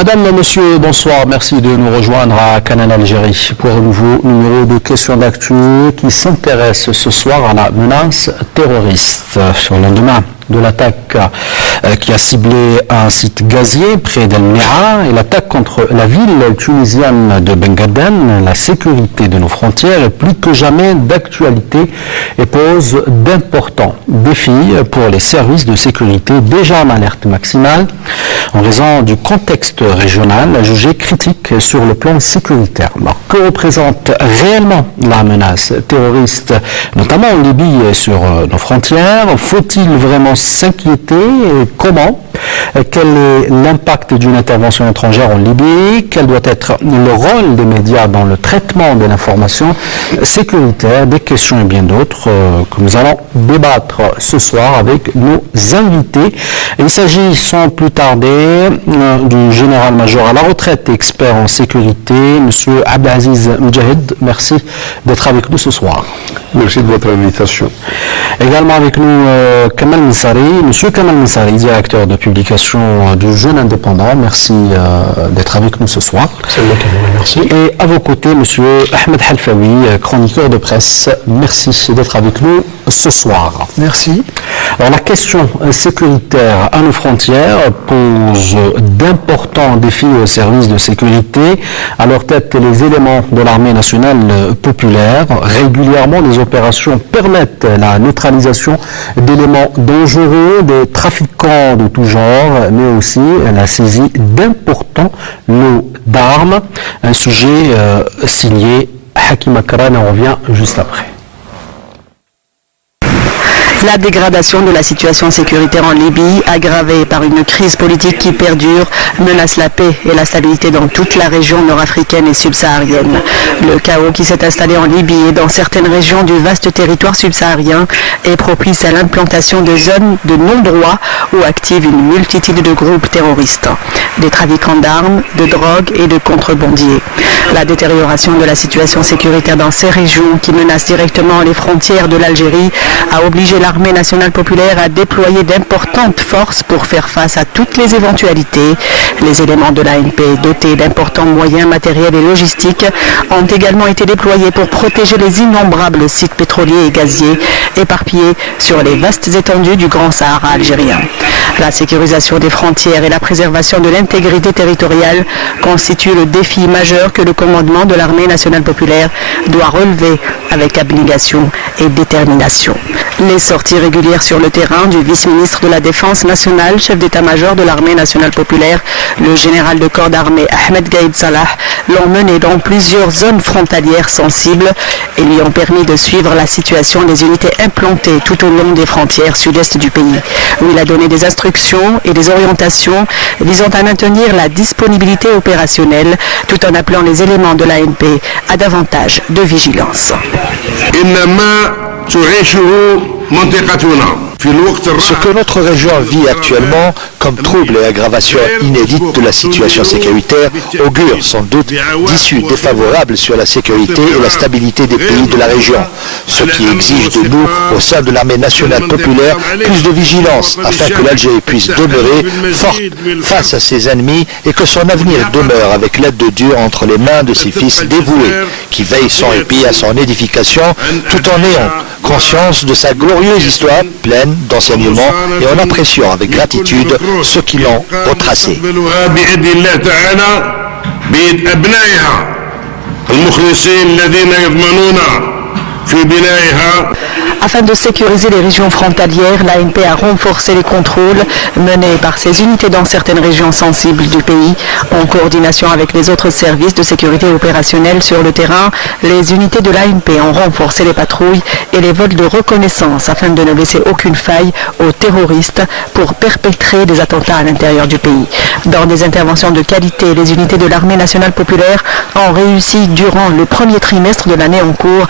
Madame, monsieur, bonsoir. Merci de nous rejoindre à Canal Algérie pour un nouveau numéro de questions d'actu qui s'intéresse ce soir à la menace terroriste. Sur le lendemain de l'attaque qui a ciblé un site gazier près d'El-Mira et l'attaque contre la ville tunisienne de Ben Gaden, la sécurité de nos frontières est plus que jamais d'actualité et pose d'importants défis pour les services de sécurité déjà en alerte maximale en raison du contexte régional jugé critique sur le plan sécuritaire. Alors, que représente réellement la menace terroriste, notamment en Libye et sur nos frontières? Faut-il vraiment s'inquiéter et comment? Quel est l'impact d'une intervention étrangère en Libye? Quel doit être le rôle des médias dans le traitement de l'information sécuritaire? Des questions et bien d'autres que nous allons débattre ce soir avec nos invités. Il s'agit sans plus tarder du général-major à la retraite et expert en sécurité, M. Abdelaziz Mjahid. Merci d'être avec nous ce soir. Merci de votre invitation. Également avec nous Kamal Missari, M. Kamal Missari, directeur de publication du Jeune Indépendant. Merci d'être avec nous ce soir. C'est moi qui vous remercie. Et à vos côtés, M. Ahmed Halfawi, chroniqueur de presse. Merci d'être avec nous ce soir. Merci. Alors, la question sécuritaire à nos frontières pose d'importants défis aux services de sécurité. À leur tête, les éléments de l'armée nationale populaire. Régulièrement, les opérations permettent la neutralisation d'éléments dangereux, des trafiquants de tout genre, mais aussi la saisie d'importants lots d'armes. Un sujet signé Hakim Akran, on revient juste après. La dégradation de la situation sécuritaire en Libye, aggravée par une crise politique qui perdure, menace la paix et la stabilité dans toute la région nord-africaine et subsaharienne. Le chaos qui s'est installé en Libye et dans certaines régions du vaste territoire subsaharien est propice à l'implantation de zones de non-droit où active une multitude de groupes terroristes, des trafiquants d'armes, de drogue et de contrebandiers. La détérioration de la situation sécuritaire dans ces régions qui menacent directement les frontières de l'Algérie a obligé l'armée nationale populaire a déployé d'importantes forces pour faire face à toutes les éventualités. Les éléments de l'ANP, dotés d'importants moyens matériels et logistiques, ont également été déployés pour protéger les innombrables sites pétroliers et gaziers éparpillés sur les vastes étendues du Grand Sahara algérien. La sécurisation des frontières et la préservation de l'intégrité territoriale constituent le défi majeur que le commandement de l'armée nationale populaire doit relever avec abnégation et détermination. Les sorties régulières sur le terrain du vice-ministre de la Défense nationale, chef d'état-major de l'armée nationale populaire, le général de corps d'armée Ahmed Gaïd Salah, l'ont mené dans plusieurs zones frontalières sensibles et lui ont permis de suivre la situation des unités implantées tout au long des frontières sud-est du pays, où il a donné des instructions et des orientations visant à maintenir la disponibilité opérationnelle tout en appelant les éléments de l'ANP à davantage de vigilance. Ce que notre région vit actuellement comme trouble et aggravation inédite de la situation sécuritaire augure sans doute d'issues défavorables sur la sécurité et la stabilité des pays de la région, ce qui exige de nous, au sein de l'armée nationale populaire, plus de vigilance afin que l'Algérie puisse demeurer forte face à ses ennemis et que son avenir demeure avec l'aide de Dieu entre les mains de ses fils dévoués, qui veillent sans répit à son édification tout en ayant conscience de sa glorieuse histoire pleine d'enseignements et en appréciant avec gratitude ceux qui l'ont retracé. Afin de sécuriser les régions frontalières, l'ANP a renforcé les contrôles menés par ses unités dans certaines régions sensibles du pays. En coordination avec les autres services de sécurité opérationnelle sur le terrain, les unités de l'ANP ont renforcé les patrouilles et les vols de reconnaissance afin de ne laisser aucune faille aux terroristes pour perpétrer des attentats à l'intérieur du pays. Dans des interventions de qualité, les unités de l'armée nationale populaire ont réussi durant le premier trimestre de l'année en cours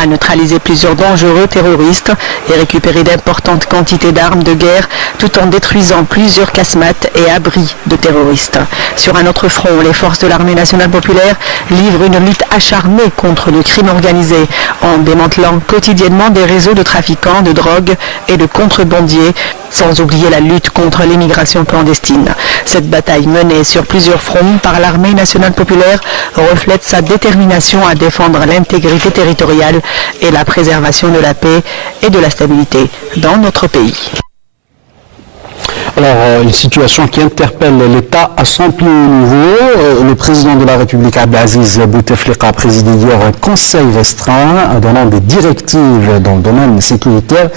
a neutralisé plusieurs dangereux terroristes et récupéré d'importantes quantités d'armes de guerre tout en détruisant plusieurs casemates et abris de terroristes. Sur un autre front, les forces de l'armée nationale populaire livrent une lutte acharnée contre le crime organisé en démantelant quotidiennement des réseaux de trafiquants de drogue et de contrebandiers, sans oublier la lutte contre l'immigration clandestine. Cette bataille menée sur plusieurs fronts par l'armée nationale populaire reflète sa détermination à défendre l'intégrité territoriale et la préservation de la paix et de la stabilité dans notre pays. Alors, une situation qui interpelle l'État à son plus haut niveau. Le président de la République, Abdelaziz Bouteflika, a présidé hier un conseil restreint donnant des directives dans le domaine sécuritaire,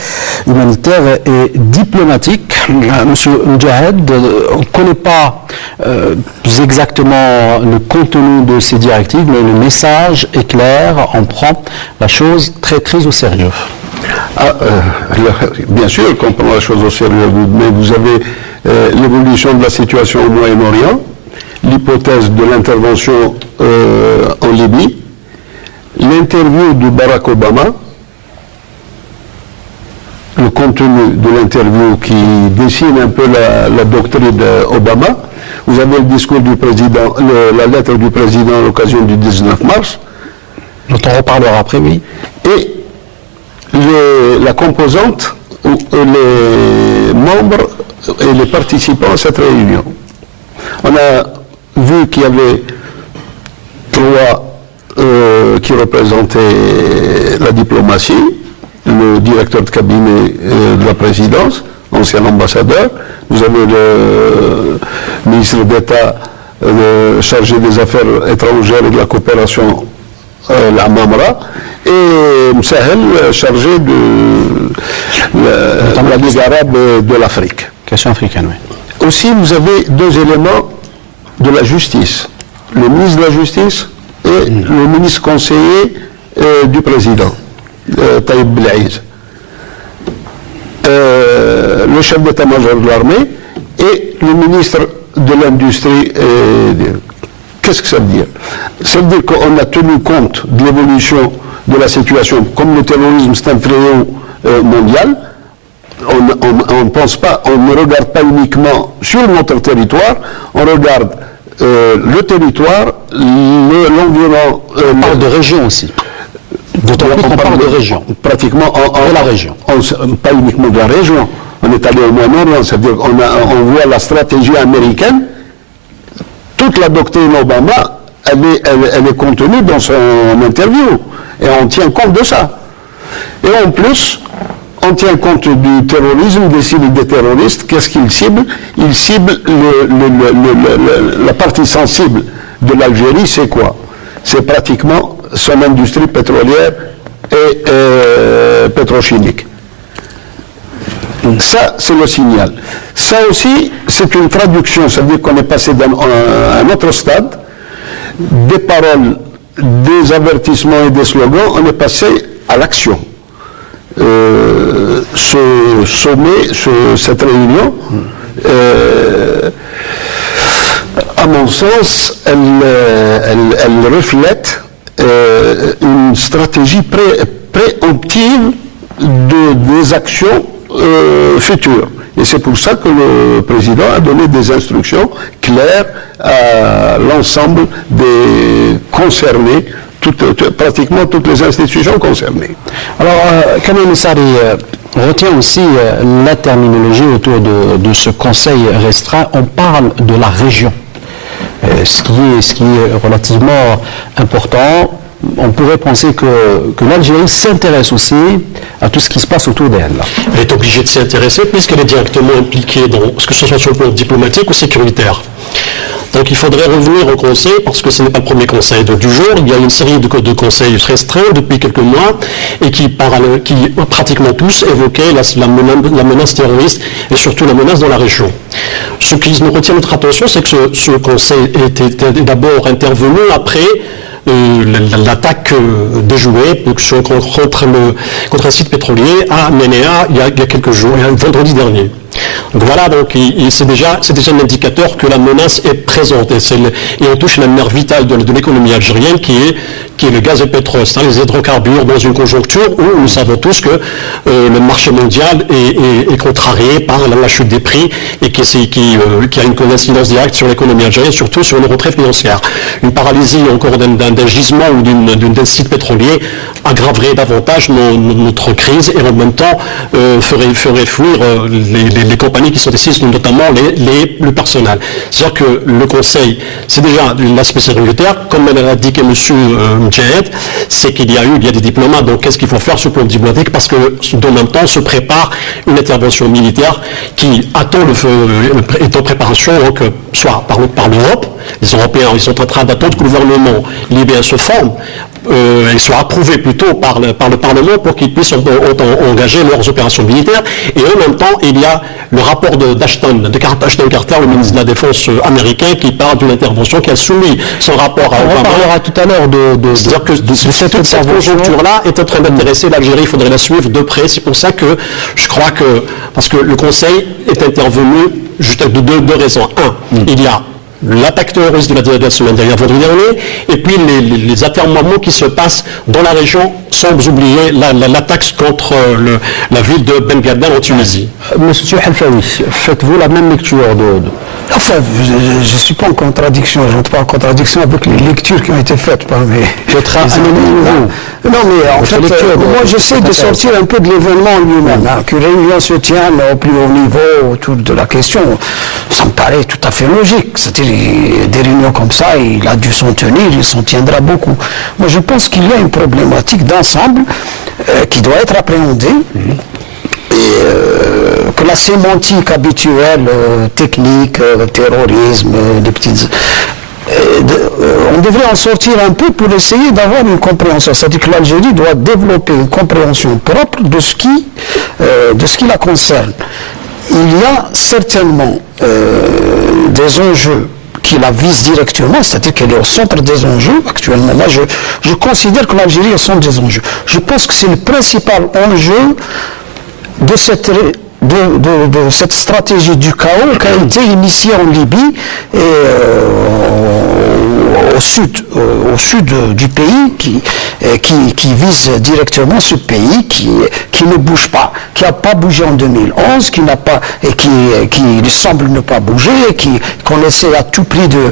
humanitaire et diplomatique. Monsieur Moujahed, on ne connaît pas exactement le contenu de ces directives, mais le message est clair, on prend la chose très très au sérieux. Bien sûr qu'on prend la chose au sérieux, mais vous avez l'évolution de la situation au Moyen-Orient, l'hypothèse de l'intervention en Libye, l'interview de Barack Obama, le contenu de l'interview qui dessine un peu la doctrine d'Obama. Vous avez le discours du président, la lettre du président à l'occasion du 19 mars. Dont on reparlera après, oui. Et la composante, les membres et les participants à cette réunion. On a vu qu'il y avait trois qui représentaient la diplomatie, le directeur de cabinet de la présidence, ancien ambassadeur, vous avez le ministre d'État chargé des affaires étrangères et de la coopération, la Mamra, et Msahel chargé de la Ligue arabe de l'Afrique. Question africaine, oui. Aussi, vous avez deux éléments de la justice. Le ministre de la Justice et le ministre conseiller du président, Taïb Belaïz. Le chef d'état-major de l'armée et le ministre de l'Industrie. Qu'est-ce que ça veut dire? Ça veut dire qu'on a tenu compte de l'évolution de la situation. Comme le terrorisme, c'est un fléau mondial, on ne pense pas, on ne regarde pas uniquement sur notre territoire, on regarde le territoire, l'environnement. On parle de région aussi. D'autant plus qu'on parle de région. Pratiquement de la région. Pas uniquement de la région. On est allé au Moyen-Orient, c'est-à-dire qu'on voit la stratégie américaine. Toute la doctrine Obama, elle est contenue dans son interview. Et on tient compte de ça. Et en plus, on tient compte du terrorisme, des cibles des terroristes. Qu'est-ce qu'ils ciblent? Ils ciblent la partie sensible de l'Algérie, c'est quoi? C'est pratiquement son industrie pétrolière et pétrochimique. Ça, c'est le signal. Ça aussi, c'est une traduction, ça veut dire qu'on est passé d'un un autre stade, des paroles, des avertissements et des slogans, on est passé à l'action. Ce sommet, cette réunion, à mon sens, elle reflète une stratégie préemptive des actions futures. Et c'est pour ça que le président a donné des instructions claires à l'ensemble des concernés, pratiquement toutes les institutions concernées. Alors, Kamel Messari retient aussi la terminologie autour de ce conseil restreint. On parle de la région, ce qui est relativement important. On pourrait penser que l'Algérie s'intéresse aussi à tout ce qui se passe autour d'elle. Elle est obligée de s'y intéresser puisqu'elle est directement impliquée dans ce que ce soit sur le plan diplomatique ou sécuritaire. Donc il faudrait revenir au Conseil, parce que ce n'est pas le premier Conseil du jour. Il y a une série de conseils restreints depuis quelques mois et qui pratiquement tous évoquaient la menace terroriste et surtout la menace dans la région. Ce qui nous retient notre attention, c'est que ce Conseil était d'abord intervenu après l'attaque déjouée contre un site pétrolier à Ménéa il y a quelques jours, vendredi dernier. Donc voilà, donc c'est déjà un indicateur que la menace est présente et on touche la nerf vitale de l'économie algérienne qui qui est le gaz et le pétrole, c'est-à-dire les hydrocarbures, dans une conjoncture où nous savons tous que le marché mondial est contrarié par la chute des prix et qui a une incidence directe sur l'économie algérienne, surtout sur une rentrée financière. Une paralysie encore d'un gisement ou d'un site pétrolier aggraverait davantage notre crise et en même temps ferait fuir les compagnies qui sont ici, notamment le personnel. C'est-à-dire que le Conseil, c'est déjà l'aspect sécuritaire, comme l'a dit M. Mdjahed, c'est qu'il y a des diplomates, donc qu'est-ce qu'il faut faire sur le plan diplomatique, parce que en même temps se prépare une intervention militaire qui est en préparation, donc, soit par l'Europe, les Européens, ils sont en train d'attendre que le gouvernement libyen se forme, et soit approuvé plutôt par le Parlement pour qu'ils puissent engager leurs opérations militaires. Et en même temps, il y a le rapport d'Ashton Carter, le ministre de la Défense américain, qui parle d'une intervention qui a soumis son rapport à Obama. On parlera tout à l'heure C'est-à-dire que toute cette conjoncture-là est en train d'intéresser l'Algérie. Il faudrait la suivre de près. C'est pour ça que je crois que, parce que le Conseil est intervenu juste de deux raisons. Il y a l'attaque terroriste de la semaine dernière, vendredi dernier, et puis les atermoiements qui se passent dans la région, sans oublier l'attaque contre la ville de Ben Gaden en Tunisie. Monsieur Halfaoui, faites-vous la même lecture Enfin, je ne suis pas en contradiction, je n'entre pas en contradiction avec les lectures qui ont été faites par mes amis. Non, mais en fait, moi j'essaie de sortir un peu de l'événement lui-même, qu'une réunion se tienne au plus haut niveau autour de la question, ça me paraît tout à fait logique. C'est-à-dire, des réunions comme ça, il a dû s'en tenir, il s'en tiendra beaucoup. Moi je pense qu'il y a une problématique d'ensemble qui doit être appréhendée. Et que la sémantique habituelle, technique, le terrorisme, des petites... on devrait en sortir un peu pour essayer d'avoir une compréhension. C'est-à-dire que l'Algérie doit développer une compréhension propre de ce qui la concerne. Il y a certainement des enjeux qui la visent directement, c'est-à-dire qu'elle est au centre des enjeux actuellement. Moi, je considère que l'Algérie est au centre des enjeux. Je pense que c'est le principal enjeu de cette stratégie du chaos qui a été initiée en Libye et au sud du pays qui vise directement ce pays qui ne bouge pas, qui n'a pas bougé en 2011, qui semble ne pas bouger, qu'on essaie à tout prix de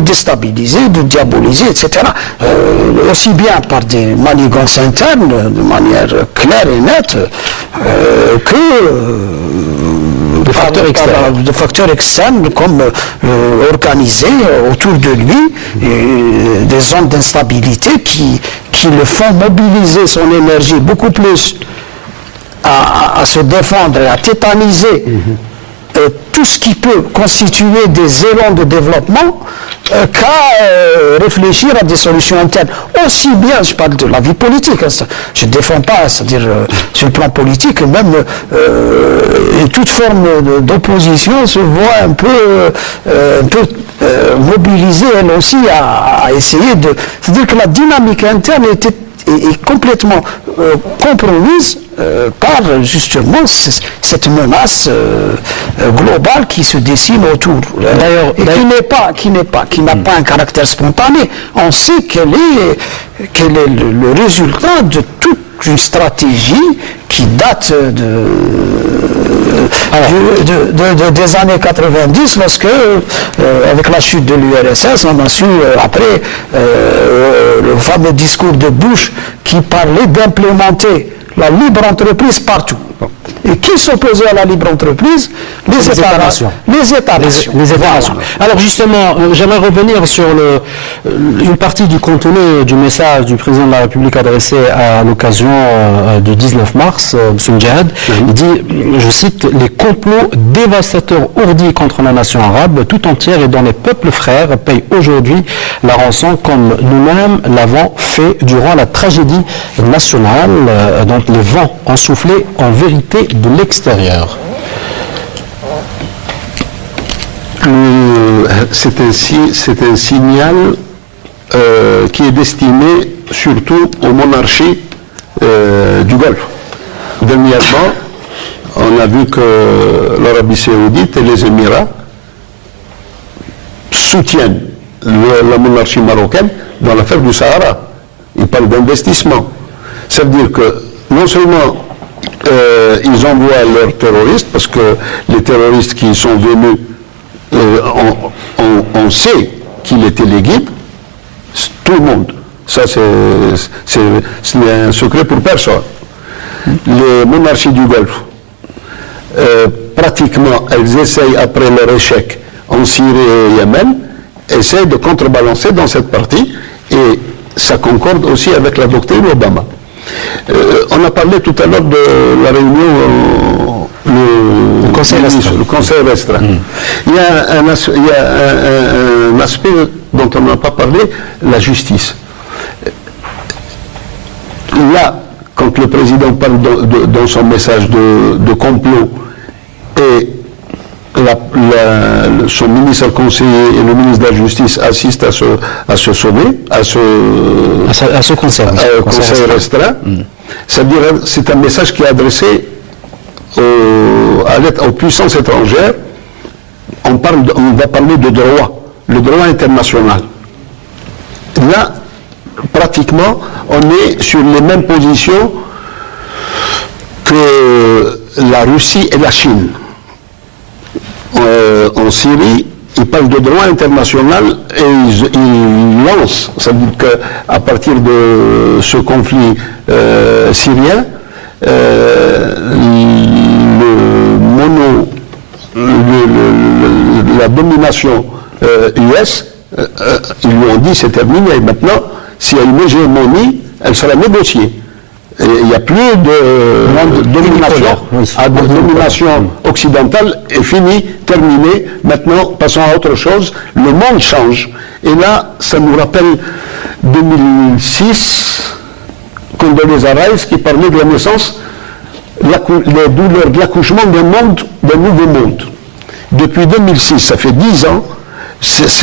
déstabiliser, de diaboliser, etc. Aussi bien par des manigances internes, de manière claire et nette, que de facteurs externes comme organisés autour de lui, des zones d'instabilité qui le font mobiliser son énergie beaucoup plus à se défendre et à tétaniser tout ce qui peut constituer des élans de développement qu'à réfléchir à des solutions internes. Aussi bien, je parle de la vie politique, je ne défends pas, c'est-à-dire sur le plan politique, même toute forme d'opposition se voit un peu mobilisée, elle aussi, à essayer de... C'est-à-dire que la dynamique interne est complètement compromise par justement cette menace globale qui se dessine autour. Et qui n'a pas un caractère spontané. On sait quel est le résultat de toute une stratégie qui date des années 90, lorsque, avec la chute de l'URSS, on a su, après, le fameux discours de Bush qui parlait d'implémenter la libre entreprise partout. Et qui s'opposait à la libre entreprise? Les États-nations. Alors justement, j'aimerais revenir sur une partie du contenu du message du président de la République adressé à l'occasion du 19 mars, M. Mdjahed. Il dit, je cite, « Les complots dévastateurs ourdis contre la nation arabe tout entière et dont les peuples frères payent aujourd'hui la rançon comme nous-mêmes l'avons fait durant la tragédie nationale dont les vents ont soufflé en vérité de l'extérieur. » C'est un signal qui est destiné surtout aux monarchies du Golfe. Dernièrement, on a vu que l'Arabie saoudite et les Émirats soutiennent la monarchie marocaine dans l'affaire du Sahara. Il parle d'investissement. Ça veut dire que non seulement ils envoient leurs terroristes, parce que les terroristes qui sont venus, on sait qu'ils étaient les guides, tout le monde. Ça, c'est un secret pour personne. Les monarchies du Golfe, pratiquement, elles essayent, après leur échec en Syrie et au Yémen, essayent de contrebalancer dans cette partie, et ça concorde aussi avec la doctrine Obama. On a parlé tout à l'heure de la réunion, le conseil restreint. Il y a un aspect dont on n'a pas parlé, la justice. Là, quand le président parle dans son message de complot et son ministre conseiller et le ministre de la Justice assistent à ce sommet, à ce conseil restreint, c'est-à-dire c'est un message qui est adressé aux puissances étrangères. On va parler de droit, le droit international. Là, pratiquement, on est sur les mêmes positions que la Russie et la Chine. En Syrie, ils parlent de droit international et ils lancent, ça veut dire qu'à partir de ce conflit syrien, la domination US, ils lui ont dit c'est terminé, maintenant, s'il y a une hégémonie, elle sera négociée. Et il n'y a plus de domination. La domination occidentale est finie, terminée. Maintenant, passons à autre chose. Le monde change. Et là, ça nous rappelle 2006, Condoleezza Rice qui parlait de la naissance, les douleurs de l'accouchement d'un nouveau monde. Depuis 2006, ça fait 10 ans,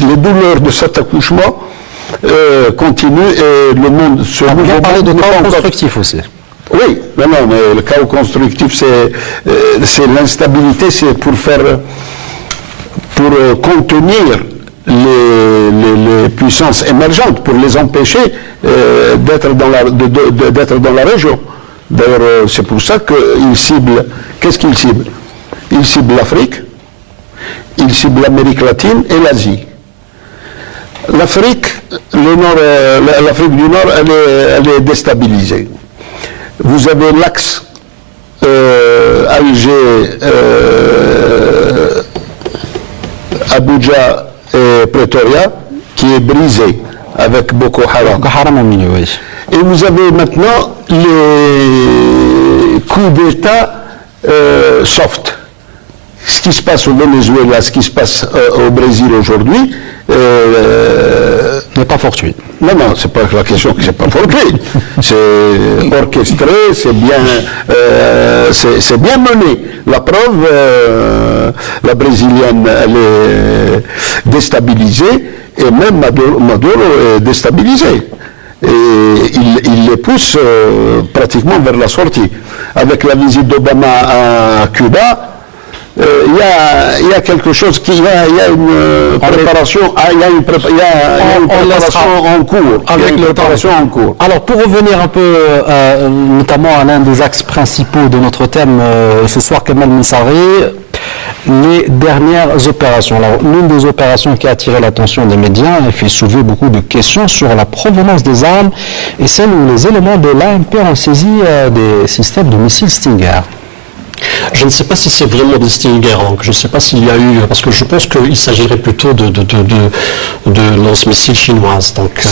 les douleurs de cet accouchement continue et le monde se on vient parler de chaos constructif aussi. Oui, mais le chaos constructif, c'est l'instabilité, c'est pour contenir les puissances émergentes, pour les empêcher d'être dans la région. D'ailleurs, c'est pour ça qu'il cible. Qu'est-ce qu'il cible? Il cible l'Afrique, il cible l'Amérique latine et l'Asie. L'Afrique du Nord, elle est déstabilisée. Vous avez l'axe Alger, Abuja et Pretoria qui est brisé avec Boko Haram. Boko Haram au milieu, oui. Et vous avez maintenant les coups d'État soft. Ce qui se passe au Venezuela, ce qui se passe au Brésil aujourd'hui, n'est pas fortuit. Non, c'est pas la question que c'est pas fortuit. C'est orchestré, c'est bien mené. La preuve, la brésilienne, elle est déstabilisée et même Maduro est déstabilisé. Et il les pousse pratiquement vers la sortie. Avec la visite d'Obama à Cuba, il y a quelque chose il y a une préparation, en cours. Avec une préparation en cours. Alors, pour revenir un peu, notamment à l'un des axes principaux de notre thème ce soir, Kamel Mensari, les dernières opérations. Alors, l'une des opérations qui a attiré l'attention des médias et fait soulever beaucoup de questions sur la provenance des armes est celle où les éléments de l'ANP ont saisi des systèmes de missiles Stinger. Je ne sais pas si c'est vraiment des Stinger, je ne sais pas s'il y a eu, parce que je pense qu'il s'agirait plutôt de lance-missiles chinoises. Donc,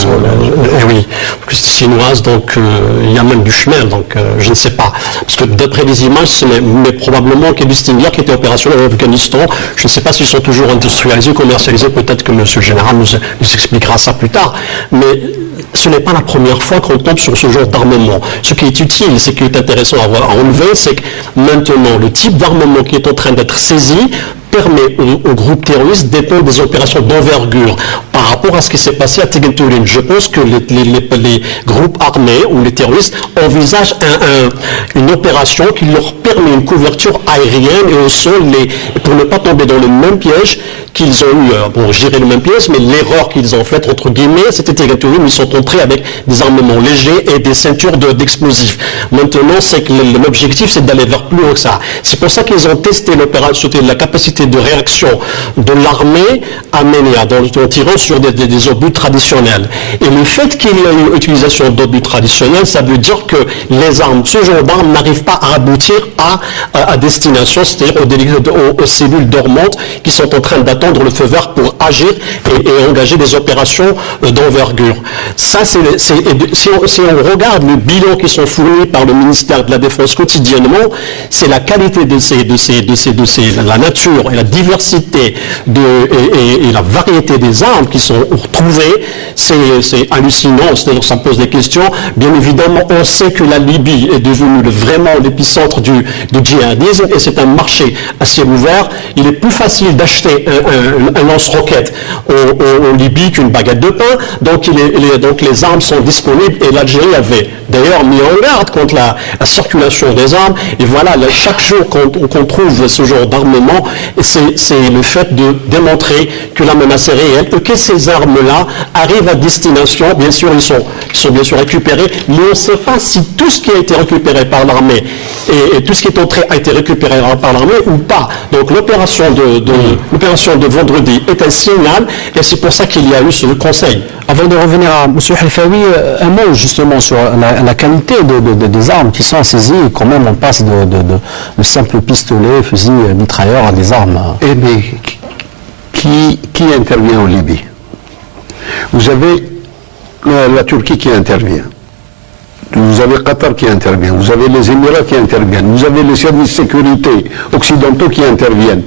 oui, chinoises, donc il y a même du Schmel, donc je ne sais pas. Parce que d'après les images, mais probablement qu'il y a du Stinger qui était opérationnel en Afghanistan. Je ne sais pas s'ils sont toujours industrialisés, commercialisés, peut-être que M. le Général nous expliquera ça plus tard. Mais ce n'est pas la première fois qu'on tombe sur ce genre d'armement. Ce qui est utile, ce qui est intéressant à relever, c'est que maintenant, le type d'armement qui est en train d'être saisi permet aux groupes terroristes d'étendre des opérations d'envergure par rapport à ce qui s'est passé à Tegenturin. Je pense que les groupes armés ou les terroristes envisagent une opération qui leur permet une couverture aérienne et au sol pour ne pas tomber dans le même piège qu'ils ont eu, bon, je dirais le même pièce, mais l'erreur qu'ils ont faite, entre guillemets, c'était que ils sont entrés avec des armements légers et des ceintures d'explosifs. Maintenant, c'est que l'objectif, c'est d'aller vers plus haut que ça. C'est pour ça qu'ils ont testé l'opération, la capacité de réaction de l'armée arménienne, en tirant sur des obus traditionnels. Et le fait qu'il y ait une utilisation d'obus traditionnels, ça veut dire que les armes, ce genre d'armes n'arrivent pas à aboutir à destination, c'est-à-dire aux cellules dormantes qui sont en train d'attendre le feu vert pour agir et engager des opérations d'envergure. Ça, si on regarde le bilan qui sont fournis par le ministère de la Défense quotidiennement, c'est la qualité la nature et la diversité et la variété des armes qui sont retrouvées, c'est hallucinant, c'est-à-dire ça pose des questions. Bien évidemment, on sait que la Libye est devenue vraiment l'épicentre du djihadisme et c'est un marché à ciel ouvert. Il est plus facile d'acheter un lance-roquette en Libye qu'une baguette de pain, donc les armes sont disponibles et l'Algérie avait d'ailleurs mis en garde contre la circulation des armes. Et voilà, chaque jour qu'on trouve ce genre d'armement, c'est le fait de démontrer que la menace est réelle et que ces armes-là arrivent à destination. Bien sûr, ils sont bien sûr récupérés, mais on ne sait pas si tout ce qui a été récupéré par l'armée et tout ce qui est entré a été récupéré par l'armée ou pas. Donc l'opération de vendredi est un signal et c'est pour ça qu'il y a eu ce conseil. Avant de revenir à M. Helfaoui, un mot justement sur la qualité des armes qui sont saisies. Quand même, on passe de simples pistolets, fusils, mitrailleurs à des armes. Eh bien, qui intervient en Libye? Vous avez la Turquie qui intervient. Vous avez Qatar qui intervient. Vous avez les Émirats qui interviennent. Vous avez les services de sécurité occidentaux qui interviennent.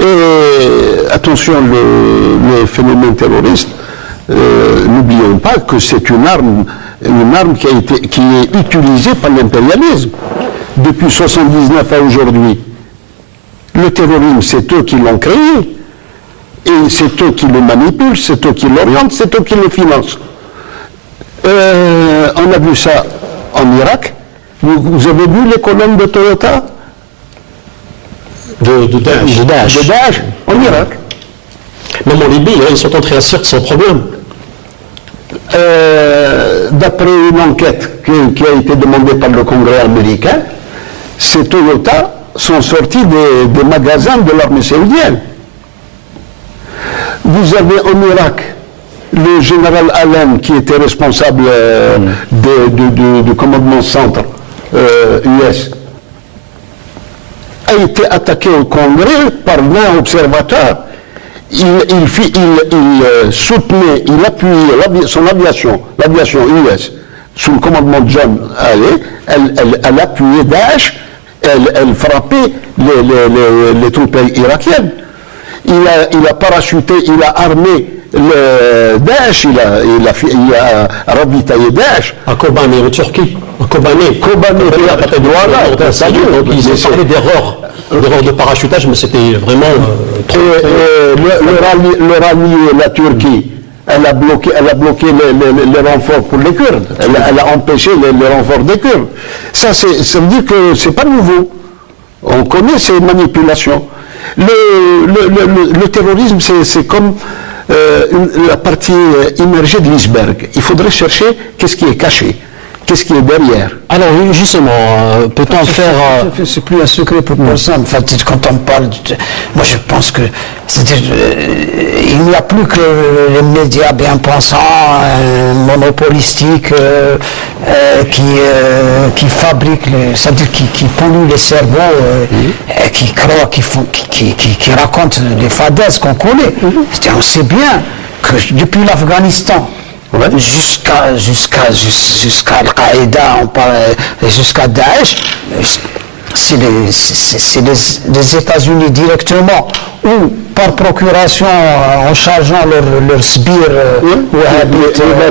Et attention, le phénomène terroriste, n'oublions pas que c'est une arme qui est utilisée par l'impérialisme depuis 1979 à aujourd'hui. Le terrorisme, c'est eux qui l'ont créé, et c'est eux qui le manipulent, c'est eux qui l'orientent, c'est eux qui le financent. On a vu ça en Irak. Vous avez vu les colonnes de Toyota de Daesh en Irak. Même en Libye, ils sont entrés à Sirte sans problème. D'après une enquête qui a été demandée par le Congrès américain, ces Toyota sont sortis des magasins de l'armée saoudienne. Vous avez en Irak le général Allen qui était responsable du commandement centre US a été attaqué au Congrès par 20 observateurs. Il soutenait, il appuyait son l'aviation US, sous le commandement de John Alley, elle appuyait Daesh, elle frappait les troupes irakiennes. Il a parachuté, il a armé le Daesh, il a ravitaillé Daesh. À Kobane, en Turquie. À Kobane, donc ils ont parlé d'erreurs de parachutage, mais c'était vraiment trop. Le rallye, la Turquie, elle a bloqué les renforts pour les Kurdes. Elle a empêché les renforts des Kurdes. Ça veut dire que c'est pas nouveau. On connaît ces manipulations. Le terrorisme, c'est comme la partie immergée de l'iceberg. Il faudrait chercher qu'est-ce qui est caché, qu'est-ce qui est derrière. Alors justement, peut-on faire... C'est plus un secret pour personne. Enfin, quand on parle... moi je pense que... il n'y a plus que les médias bien pensants, monopolistiques, qui fabriquent, c'est-à-dire qui polluent les cerveaux, qui croient, qui racontent les fadaises qu'on connaît. On sait bien que depuis l'Afghanistan, jusqu'à Al-Qaïda, jusqu'à Daesh, c'est les États-Unis directement ou par procuration en chargeant leur sbires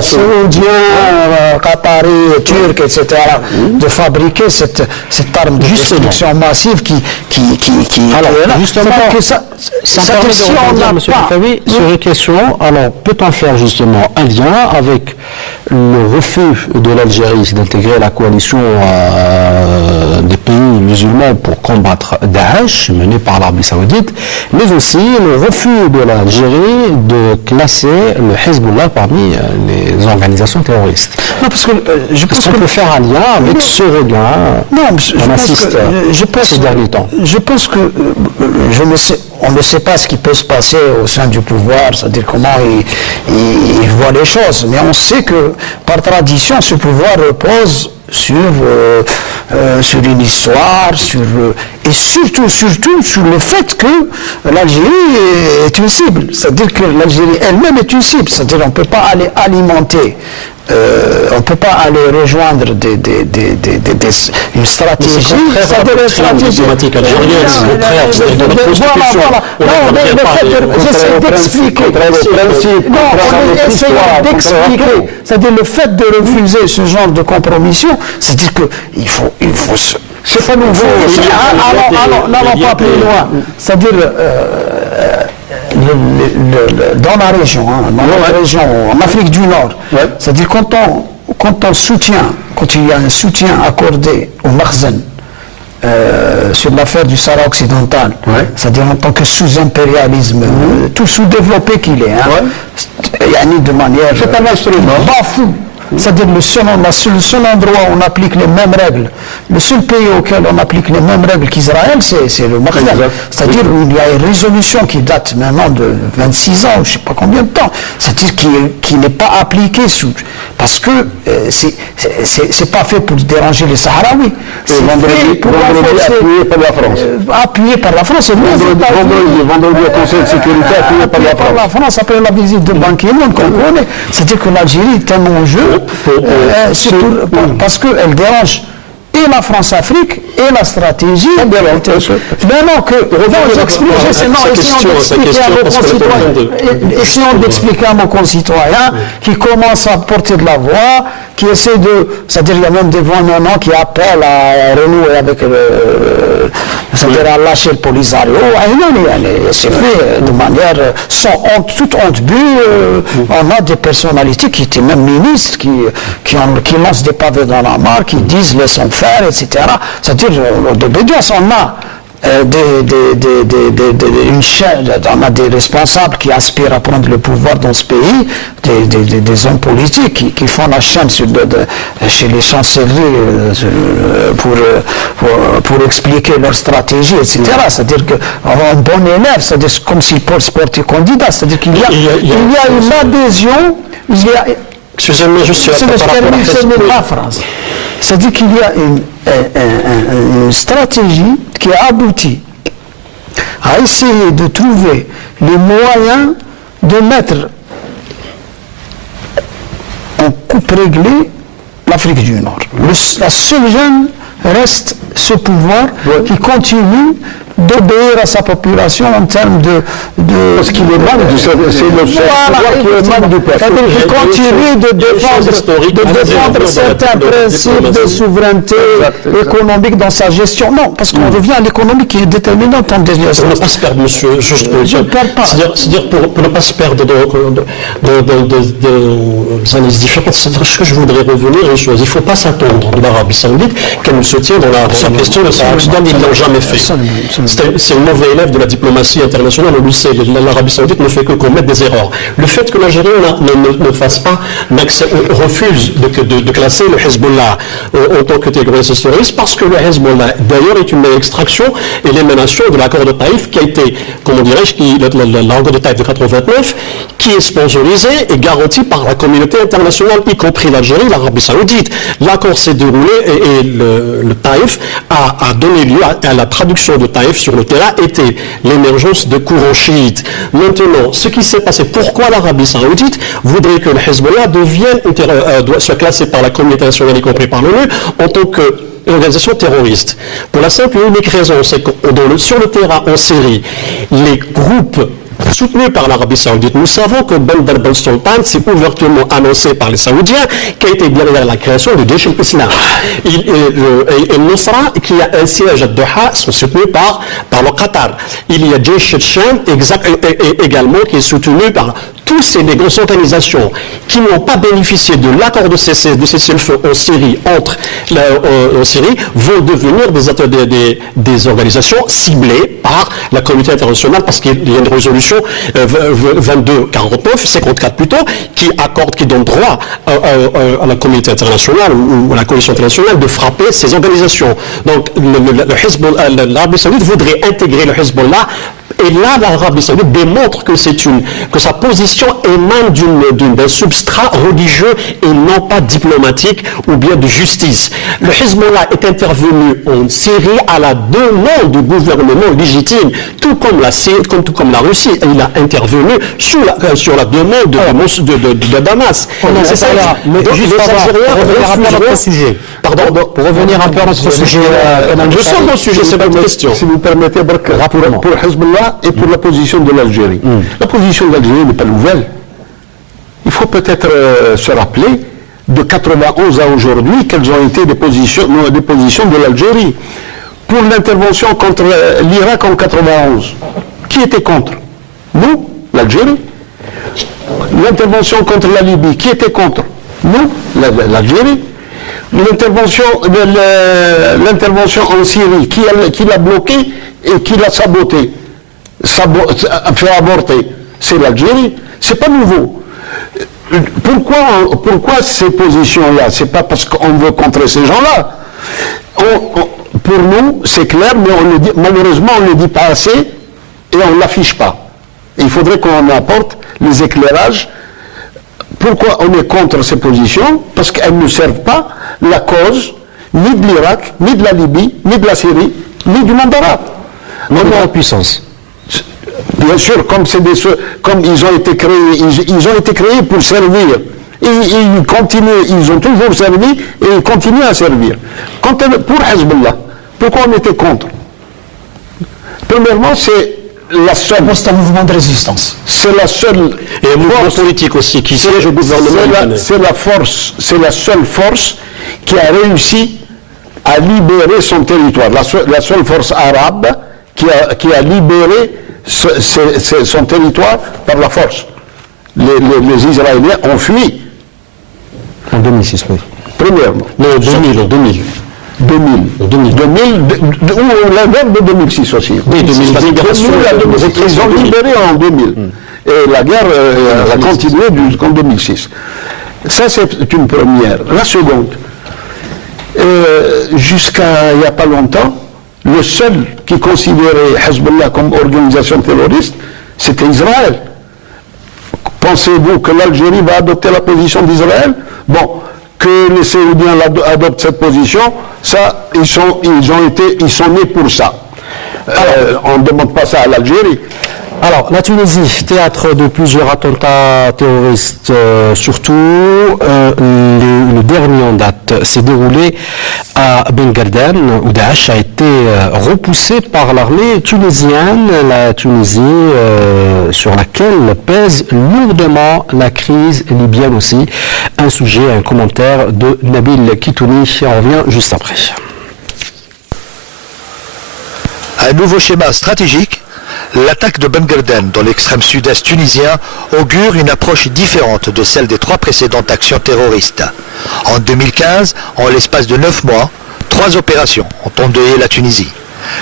saoudiens, qataris, turcs, etc., de fabriquer cette arme de destruction massive qui alors, est là. justement, ça permet de revenir, M. Helfaoui, sur une question. Alors, peut-on faire justement un lien avec le refus de l'Algérie d'intégrer la coalition des pays musulmans pour combattre Daesh, mené par l'Arabie Saoudite, mais aussi le refus de l'Algérie de classer le Hezbollah parmi les organisations terroristes. Non, parce que je pense qu'on peut faire un lien avec ce regain. Non, je pense ces derniers temps. Je pense que on ne sait pas ce qui peut se passer au sein du pouvoir, c'est-à-dire comment ils voient les choses. Mais on sait que, par tradition, ce pouvoir repose sur une histoire, et surtout sur le fait que l'Algérie est une cible. C'est-à-dire que l'Algérie elle-même est une cible. C'est-à-dire qu'on ne peut pas aller alimenter. On ne peut pas aller rejoindre une stratégie. C'est-à-dire une stratégie diplomatique algérienne, c'est contraire, c'est de notre constitution. J'essaie d'expliquer. C'est-à-dire le fait de refuser ce genre de compromission, c'est-à-dire qu'il faut se... C'est pas nouveau. N'allons pas plus loin. C'est-à-dire... dans la région, en Afrique du Nord, c'est-à-dire quand il y a un soutien accordé au Makhzen sur l'affaire du Sahara occidental, c'est-à-dire en tant que sous-impérialisme, tout sous-développé qu'il est, de manière bafoue. C'est-à-dire le seul endroit où on applique les mêmes règles, le seul pays auquel on applique les mêmes règles qu'Israël, c'est le Makhzen. C'est-à-dire il y a une résolution qui date maintenant de 26 ans, je ne sais pas combien de temps, c'est-à-dire qui n'est pas appliquée parce que c'est pas fait pour déranger les Sahraouis. C'est fait pour appuyé par la France. Appuyé par la France. Vendredi au Conseil de sécurité appuyé par la France. Après la visite de Ban Ki-moon qu'on connaît, c'est-à-dire que l'Algérie est un enjeu parce qu'elle dérange et la France-Afrique et la stratégie. Essayons d'expliquer à nos concitoyens qui commencent à porter de la voix, qui essaient c'est-à-dire il y a même des voix maintenant qui appellent à renouer avec c'est-à-dire à lâcher le Polisario. C'est fait de manière sans honte, toute honte but. On a des personnalités qui étaient même ministres, qui lancent des pavés dans la mare, qui disent laissons faire, etc. C'est-à-dire d'obédience, on a une chaîne, on a des responsables qui aspirent à prendre le pouvoir dans ce pays, des hommes politiques qui font la chaîne chez les chancelleries pour expliquer leur stratégie, etc. C'est-à-dire qu'un bon élève, c'est-à-dire comme s'il se portait candidat, c'est-à-dire qu'il y a une adhésion, excusez-moi, juste la phrase. C'est-à-dire qu'il y a une stratégie qui a abouti à essayer de trouver les moyens de mettre en coupe réglée l'Afrique du Nord. La seule gêne reste ce pouvoir qui continue d'obéir à sa population en termes de parce qu'il est mal c'est le pouvoir qui est mal du peuple. Il continue de défendre certains principes de souveraineté économique dans sa gestion. Non, parce qu'on revient à l'économie qui est déterminante en dernier. Pour ne pas se perdre, monsieur, juste pour c'est-à-dire pour ne pas se perdre des analyses différentes, c'est-à-dire ce que je voudrais revenir à une chose. Il ne faut pas s'attendre de l'Arabie Saoudite qu'elle nous soutienne dans la question de Sahara occidental. Ils ne l'ont jamais fait. C'est un mauvais élève de la diplomatie internationale, on le sait, l'Arabie Saoudite ne fait que commettre des erreurs. Le fait que l'Algérie ne fasse pas, refuse de classer le Hezbollah en tant que terroriste terroriste, parce que le Hezbollah, d'ailleurs, est une extraction et l'émanation de l'accord de Taïf qui a été, comment dirais-je, l'accord de Taïf de 89, qui est sponsorisé et garanti par la communauté internationale, y compris l'Algérie, l'Arabie Saoudite. L'accord s'est déroulé et le Taïf a donné lieu à la traduction de Taïf sur le terrain était l'émergence de courants chiites. Maintenant, ce qui s'est passé, pourquoi l'Arabie Saoudite voudrait que le Hezbollah soit classé par la communauté internationale, y compris par l'ONU, en tant qu'organisation terroriste? Pour la simple et unique raison, c'est que sur le terrain en Syrie, les groupes soutenu par l'Arabie Saoudite. Nous savons que Bandar Ben Sultan s'est ouvertement annoncé par les Saoudiens qui a été derrière la création du Jaish al-Islam. Et Nusra, qui a un siège à Doha, sont soutenus par le Qatar. Il y a Jaish al-Sham également qui est soutenu par tous ces les grosses organisations qui n'ont pas bénéficié de l'accord de cessez-le-feu en Syrie en Syrie vont devenir des organisations ciblées par la communauté internationale parce qu'il y a une résolution 2249, 54 plutôt, qui donne droit à la communauté internationale ou à la coalition internationale de frapper ces organisations. Donc l'Arabie Saoudite voudrait intégrer le Hezbollah. Et là, l'Arabie Saoudite démontre que sa position émane d'un substrat religieux et non pas diplomatique ou bien de justice. Le Hezbollah est intervenu en Syrie à la demande du gouvernement légitime, tout comme la Russie. Il a intervenu sur la demande de Damas. C'est ça là. Mais juste pour revenir un peu à notre sujet. Pardon. Pour revenir un peu à notre sujet. Je sens mon sujet, c'est pas une question. Si vous permettez, rapidement. Pour Hezbollah et pour la position de l'Algérie. La position de l'Algérie n'est pas nouvelle. Il faut peut-être se rappeler de 91 à aujourd'hui quelles ont été des positions de l'Algérie. Pour l'intervention contre l'Irak en 91, qui était contre? Nous, l'Algérie. L'intervention contre la Libye, qui était contre? Nous, l'Algérie. L'intervention en Syrie, qui l'a bloqué et qui l'a saboté, fait avorter, c'est l'Algérie. C'est pas nouveau. Pourquoi ces positions-là? C'est pas parce qu'on veut contrer ces gens-là. Pour nous, c'est clair, mais malheureusement, on ne le dit pas assez et on ne l'affiche pas. Et il faudrait qu'on apporte les éclairages. Pourquoi on est contre ces positions? Parce qu'elles ne servent pas la cause ni de l'Irak, ni de la Libye, ni de la Syrie, ni du monde arabe. Ni de la puissance. Bien sûr, comme ils ont été créés pour servir. Et ils ont toujours servi et ils continuent à servir. Pour Hezbollah, pourquoi on était contre? Premièrement, c'est un mouvement de résistance. C'est la seule et un mouvement politique aussi qui siège au gouvernement. C'est la seule force qui a réussi à libérer son territoire. La seule force arabe qui a libéré son territoire par la force. Les Israéliens ont fui. En 2006, oui. Premièrement. Non, 2000. 2000, ou la guerre de 2006 aussi. Oui, 2000, ils ont libéré en 2000. Et la guerre a continué jusqu'en 2006. Ça, c'est une première. La seconde, jusqu'à il n'y a pas longtemps, le seul qui considérait Hezbollah comme organisation terroriste, c'était Israël. Pensez-vous que l'Algérie va adopter la position d'Israël? Bon, que les Saoudiens adoptent cette position, ça, ils sont nés pour ça. On ne demande pas ça à l'Algérie. Alors, la Tunisie, théâtre de plusieurs attentats terroristes, surtout le dernier en date s'est déroulé à Ben Garden, où Daesh a été repoussé par l'armée tunisienne, la Tunisie sur laquelle pèse lourdement la crise libyenne aussi. Un sujet, un commentaire de Nabil Kitouni, on revient juste après. Un nouveau schéma stratégique. L'attaque de Ben Garden dans l'extrême sud-est tunisien augure une approche différente de celle des 3 précédentes actions terroristes. En 2015, en l'espace de 9 mois, 3 opérations ont endeuillé la Tunisie.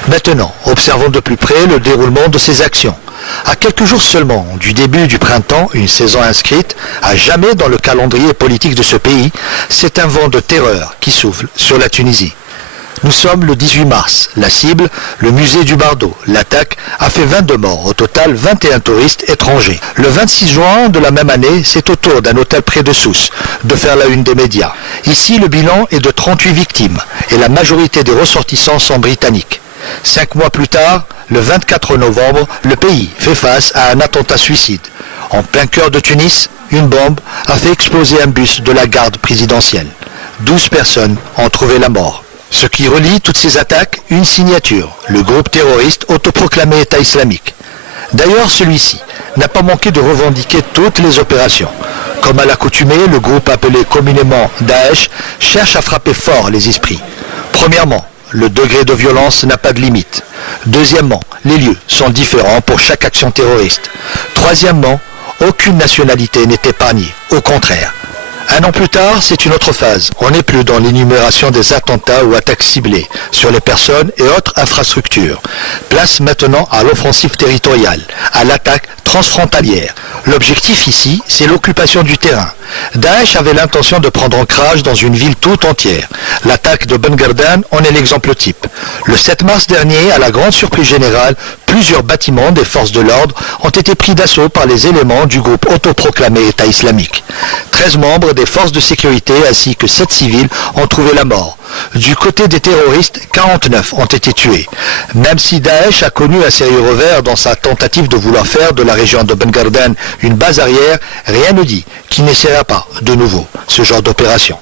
Maintenant, observons de plus près le déroulement de ces actions. À quelques jours seulement du début du printemps, une saison inscrite à jamais dans le calendrier politique de ce pays, c'est un vent de terreur qui souffle sur la Tunisie. Nous sommes le 18 mars. La cible, le musée du Bardo. L'attaque a fait 22 morts. Au total, 21 touristes étrangers. Le 26 juin de la même année, c'est au tour d'un hôtel près de Sousse de faire la une des médias. Ici, le bilan est de 38 victimes et la majorité des ressortissants sont britanniques. 5 mois plus tard, le 24 novembre, le pays fait face à un attentat suicide. En plein cœur de Tunis, une bombe a fait exploser un bus de la garde présidentielle. 12 personnes ont trouvé la mort. Ce qui relie toutes ces attaques, une signature, le groupe terroriste autoproclamé État islamique. D'ailleurs, celui-ci n'a pas manqué de revendiquer toutes les opérations. Comme à l'accoutumée, le groupe appelé communément Daesh cherche à frapper fort les esprits. Premièrement, le degré de violence n'a pas de limite. Deuxièmement, les lieux sont différents pour chaque action terroriste. Troisièmement, aucune nationalité n'est épargnée, au contraire. Un an plus tard, c'est une autre phase. On n'est plus dans l'énumération des attentats ou attaques ciblées sur les personnes et autres infrastructures. Place maintenant à l'offensive territoriale, à l'attaque transfrontalière. L'objectif ici, c'est l'occupation du terrain. Daesh avait l'intention de prendre ancrage dans une ville tout entière. L'attaque de Ben Gardan en est l'exemple type. Le 7 mars dernier, à la grande surprise générale, plusieurs bâtiments des forces de l'ordre ont été pris d'assaut par les éléments du groupe autoproclamé État islamique. 13 membres des forces de sécurité ainsi que 7 civils ont trouvé la mort. Du côté des terroristes, 49 ont été tués. Même si Daesh a connu un sérieux revers dans sa tentative de vouloir faire de la région de Ben Gardan une base arrière, rien ne dit qu'il n'essaiera pas de nouveau ce genre d'opération.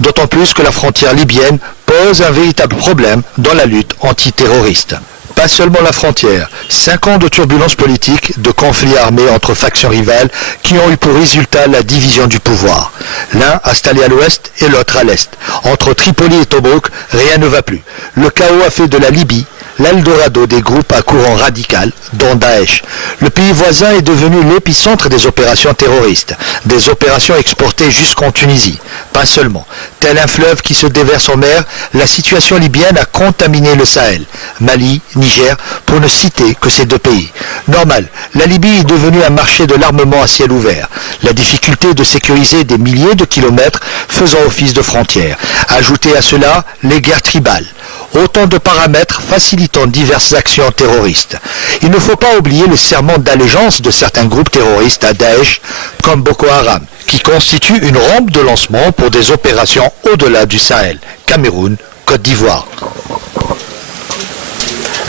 D'autant plus que la frontière libyenne pose un véritable problème dans la lutte antiterroriste. Pas seulement la frontière, 5 ans de turbulences politiques, de conflits armés entre factions rivales qui ont eu pour résultat la division du pouvoir. L'un installé à l'ouest et l'autre à l'est. Entre Tripoli et Tobrouk, rien ne va plus. Le chaos a fait de la Libye l'Eldorado des groupes à courant radical, dont Daesh. Le pays voisin est devenu l'épicentre des opérations terroristes, des opérations exportées jusqu'en Tunisie. Pas seulement. Tel un fleuve qui se déverse en mer, la situation libyenne a contaminé le Sahel, Mali, Niger, pour ne citer que ces 2 pays. Normal, la Libye est devenue un marché de l'armement à ciel ouvert. La difficulté de sécuriser des milliers de kilomètres faisant office de frontières. Ajoutez à cela les guerres tribales. Autant de paramètres facilitant diverses actions terroristes. Il ne faut pas oublier les serments d'allégeance de certains groupes terroristes à Daesh, comme Boko Haram, qui constituent une rampe de lancement pour des opérations au-delà du Sahel, Cameroun, Côte d'Ivoire.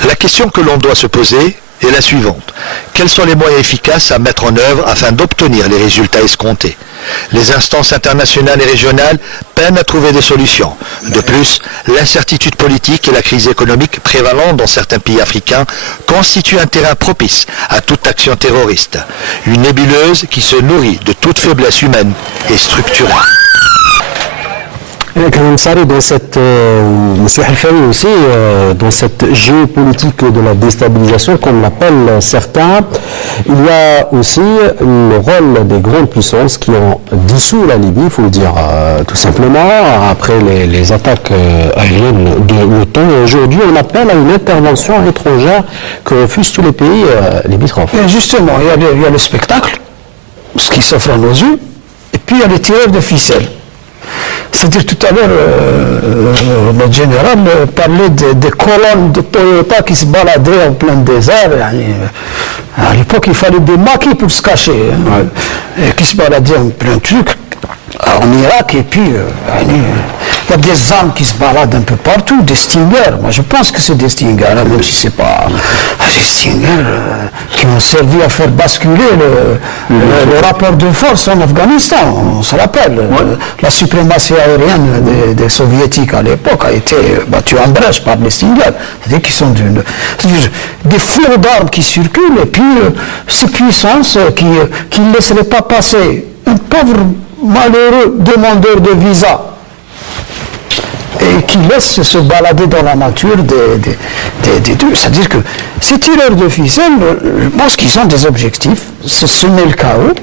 La question que l'on doit se poser est la suivante. Quels sont les moyens efficaces à mettre en œuvre afin d'obtenir les résultats escomptés? Les instances internationales et régionales peinent à trouver des solutions. De plus, l'incertitude politique et la crise économique prévalente dans certains pays africains constituent un terrain propice à toute action terroriste. Une nébuleuse qui se nourrit de toute faiblesse humaine et structurelle. Dans cette, Monsieur Halfani aussi, dans cette géopolitique de la déstabilisation, comme l'appellent certains, il y a aussi le rôle des grandes puissances qui ont dissous la Libye, il faut le dire tout simplement, après les attaques aériennes de l'OTAN. Aujourd'hui, on appelle à une intervention étrangère que refusent tous les pays limitrophes. Et justement, il y a le spectacle, ce qui s'offre à nos yeux, et puis il y a les tireurs de ficelles. C'est-à-dire tout à l'heure, le général parlait des colonnes de Toyota qui se baladaient en plein désert. À l'époque, il fallait des maquis pour se cacher, et qui se baladaient en plein truc en Irak. Et puis, il y a des armes qui se baladent un peu partout, des Stingers. Moi, je pense que c'est des Stingers, même si c'est pas des Stingers qui ont servi à faire basculer le rapport de force en Afghanistan. On se rappelle, la suprématie aérienne des soviétiques à l'époque a été battue en brèche par les Stingers. C'est-à-dire qu'ils sont des flots d'armes qui circulent, et puis ces puissances qui ne laisseraient pas passer un pauvre malheureux demandeur de visa et qui laisse se balader dans la nature des deux. C'est-à-dire que ces tireurs de ficelles, je pense qu'ils ont des objectifs, c'est semer le chaos.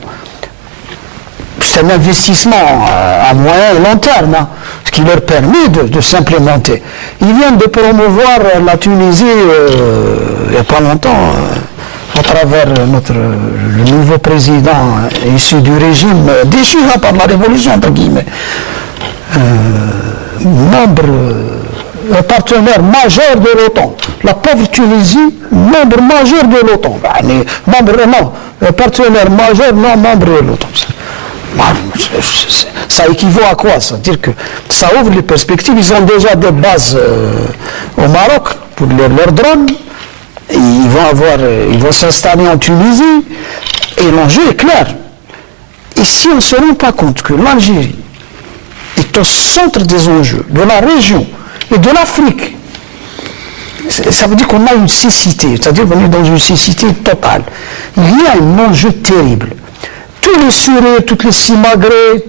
C'est un investissement à moyen et long terme, ce qui leur permet de s'implémenter. Ils viennent de promouvoir la Tunisie il n'y a pas longtemps, à travers le nouveau président issu du régime déchu par la révolution, entre guillemets. Un partenaire majeur de l'OTAN. La pauvre Tunisie, membre majeur de l'OTAN. Un partenaire majeur, non membre de l'OTAN. Ça équivaut à quoi? C'est-à-dire que ça ouvre les perspectives. Ils ont déjà des bases au Maroc pour leurs drones. Ils vont s'installer en Tunisie. Et l'enjeu est clair. Et si on ne se rend pas compte que l'Algérie est au centre des enjeux de la région et de l'Afrique, ça veut dire qu'on a une cécité, c'est-à-dire qu'on est dans une cécité totale. Il y a un enjeu terrible. Tous les Surés, toutes les Simagrées,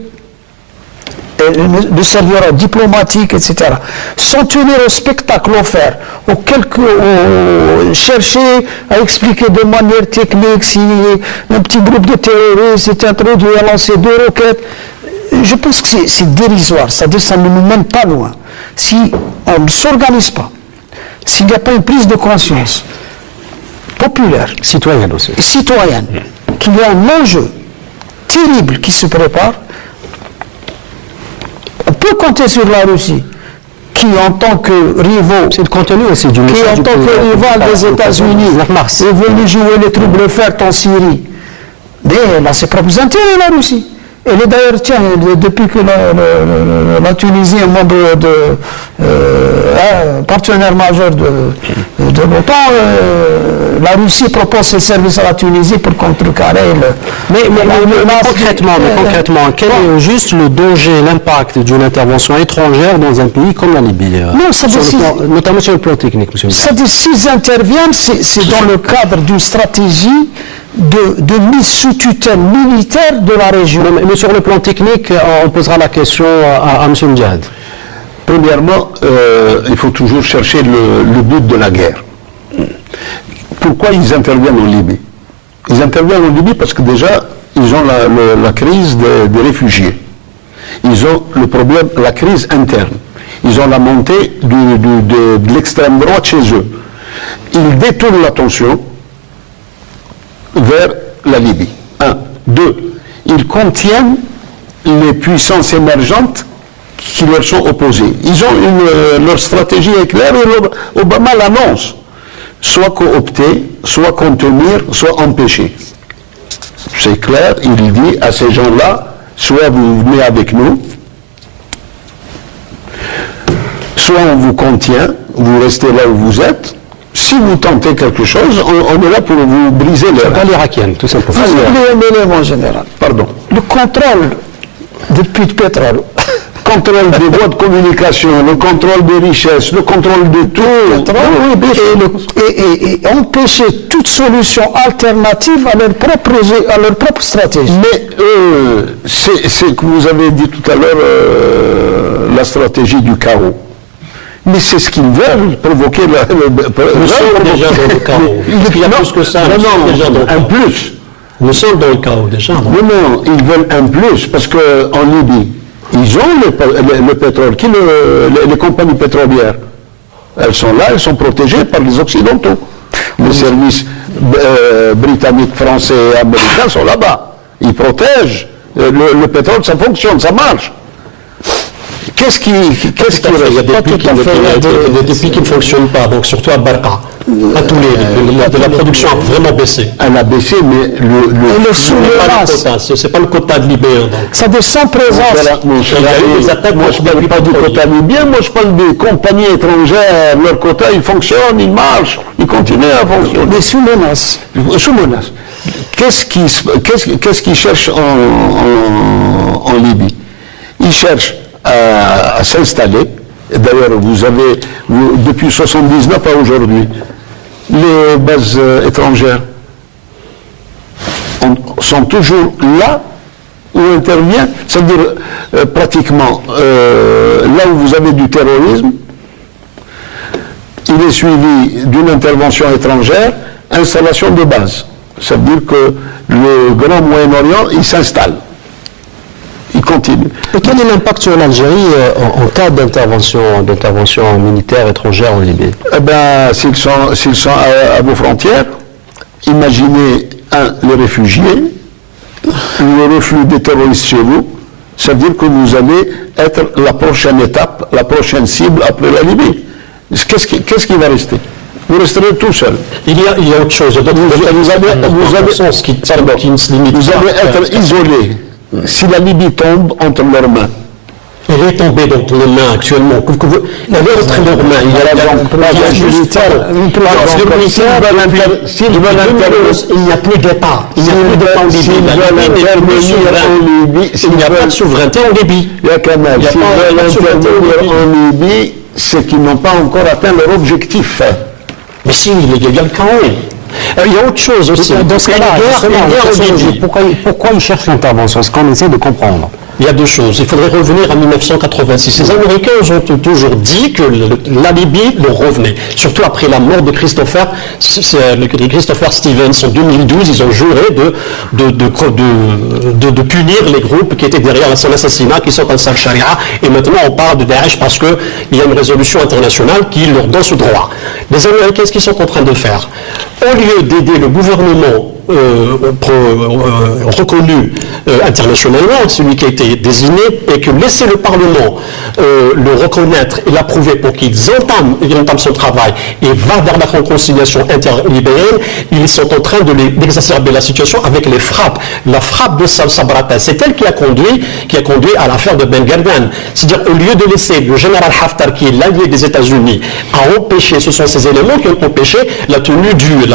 ne servira diplomatique, etc. S'en tenir au spectacle offert, chercher à expliquer de manière technique si un petit groupe de terroristes est introduit à lancer 2 roquettes, je pense que c'est dérisoire, c'est-à-dire ça ne nous mène pas loin. Si on ne s'organise pas, s'il n'y a pas une prise de conscience populaire, Citoyenne aussi. citoyenne, qu'il y a un enjeu terrible qui se prépare, on peut compter sur la Russie, qui en tant que rivaux, C'est le contenu aussi du qui message en du tant que président. rival des États-Unis Mars. est venu jouer les troubles vertes en Syrie. Mais elle a ses propres intérêts, la Russie. Elle est d'ailleurs, tiens, depuis que la Tunisie est membre partenaire majeur de l'OTAN, la Russie propose ses services à la Tunisie pour contrecarrer Mais concrètement, quel est juste le danger, l'impact d'une intervention étrangère dans un pays comme la Libye Non, ça sur le décide- plan- notamment sur le plan technique, monsieur le Ça dit, s'ils interviennent, c'est dans le cadre d'une stratégie de mise sous tutelle militaire de la région. Non, mais sur le plan technique, on posera la question à M. Mdjad. Premièrement, il faut toujours chercher le but de la guerre. Pourquoi ils interviennent en Libye? Ils interviennent en Libye parce que déjà, ils ont la crise des réfugiés. Ils ont le problème, la crise interne. Ils ont la montée de l'extrême droite chez eux. Ils détournent l'attention vers la Libye. 1. 2. Ils contiennent les puissances émergentes qui leur sont opposées. Ils ont leur stratégie est claire et Obama l'annonce. Soit coopter, soit contenir, soit empêcher. C'est clair, il dit à ces gens-là, soit vous venez avec nous, soit on vous contient, vous restez là où vous êtes. Si vous tentez quelque chose, on est là pour vous briser les Pas reins. l'irakienne, tout simplement. Vous oubliez un élément général. Pardon. Le contrôle des puits de pétrole. Contrôle des voies de communication, le contrôle des richesses, le contrôle de tout. Oui, bien sûr. Et empêcher toute solution alternative à leur propre stratégie. Mais c'est que vous avez dit tout à l'heure la stratégie du chaos. Mais c'est ce qu'ils veulent, provoquer Nous sommes déjà dans le chaos. Il y a plus que ça. Nous sommes déjà dans le un chaos. plus. Nous sommes dans le chaos déjà. non? Non, ils veulent un plus, parce qu'en Libye, ils ont le pétrole, les compagnies pétrolières. Elles sont là, elles sont protégées par les Occidentaux. Les services britanniques, français et américains sont là-bas. Ils protègent. Le pétrole, ça fonctionne, ça marche. Qu'est-ce qui Tout à fait, il y a reste? des puits qui ne fonctionnent pas, donc surtout à Barqa. À tous la production a vraiment baissé. Elle a baissé, mais le Ce n'est pas le sous-menace, quota, c'est pas le quota de libyen. Donc. ça dit sans présence. Mon cher Il y a eu ami, des attaques moi je ne parle pas du contre les quota libyen, moi je parle des compagnies étrangères, leur quota il fonctionne, il marche, il continue à fonctionner. Des sous-menaces. Sous menace. Qu'est-ce qu'ils cherchent en Libye? Ils cherchent à s'installer. D'ailleurs, depuis 1979 à aujourd'hui, les bases étrangères sont toujours là où intervient, c'est-à-dire pratiquement là où vous avez du terrorisme, il est suivi d'une intervention étrangère, installation de base. Ça veut dire que le Grand Moyen-Orient, il s'installe. Il continue. Et quel est l'impact sur l'Algérie en cas d'intervention militaire étrangère en Libye? Eh bien, s'ils sont à vos frontières, imaginez, les réfugiés, le reflux des terroristes chez vous, ça veut dire que vous allez être la prochaine étape, la prochaine cible après la Libye. Qu'est-ce qui va rester? Vous resterez tout seul. Il y a autre chose. Vous allez être isolé. Si la Libye tombe entre leurs mains, Elle est tombée dans les mains actuellement. Elle est entre leurs mains. Il y a il n'y a plus d'État. Il n'y a plus d'État en Libye. Il n'y a pas de souveraineté en Libye. il y a quand même, s'ils veulent intervenir en Libye, c'est qu'ils n'ont pas encore atteint leur objectif. Mais si, il y a le chaos. Il y a autre chose aussi. Dans ce cas-là, Il y a une guerre en Libye. pourquoi ils cherchent l'intervention? Ce qu'on essaie de comprendre. il y a deux choses. Il faudrait revenir à 1986. Les Américains ont toujours dit que la Libye leur revenait. Surtout après la mort de Christopher Stevens en 2012, ils ont juré de punir les groupes qui étaient derrière son assassinat, qui sont Ansar Sharia. Et maintenant, on parle de Daesh parce qu'il y a une résolution internationale qui leur donne ce droit. Les Américains, ce qu'ils sont en train de faire, au lieu d'aider le gouvernement reconnu internationalement, celui qui a été désigné, et que laisser le Parlement le reconnaître et l'approuver pour qu'il entame son travail et va vers la réconciliation interlibérienne, ils sont en train d'exacerber la situation avec les frappes. La frappe de Sabrata, c'est elle qui a conduit à l'affaire de Ben Gurdon. C'est-à-dire, au lieu de laisser le général Haftar, qui est l'allié des États-Unis, à empêcher, ce sont ces éléments qui ont empêché la tenue de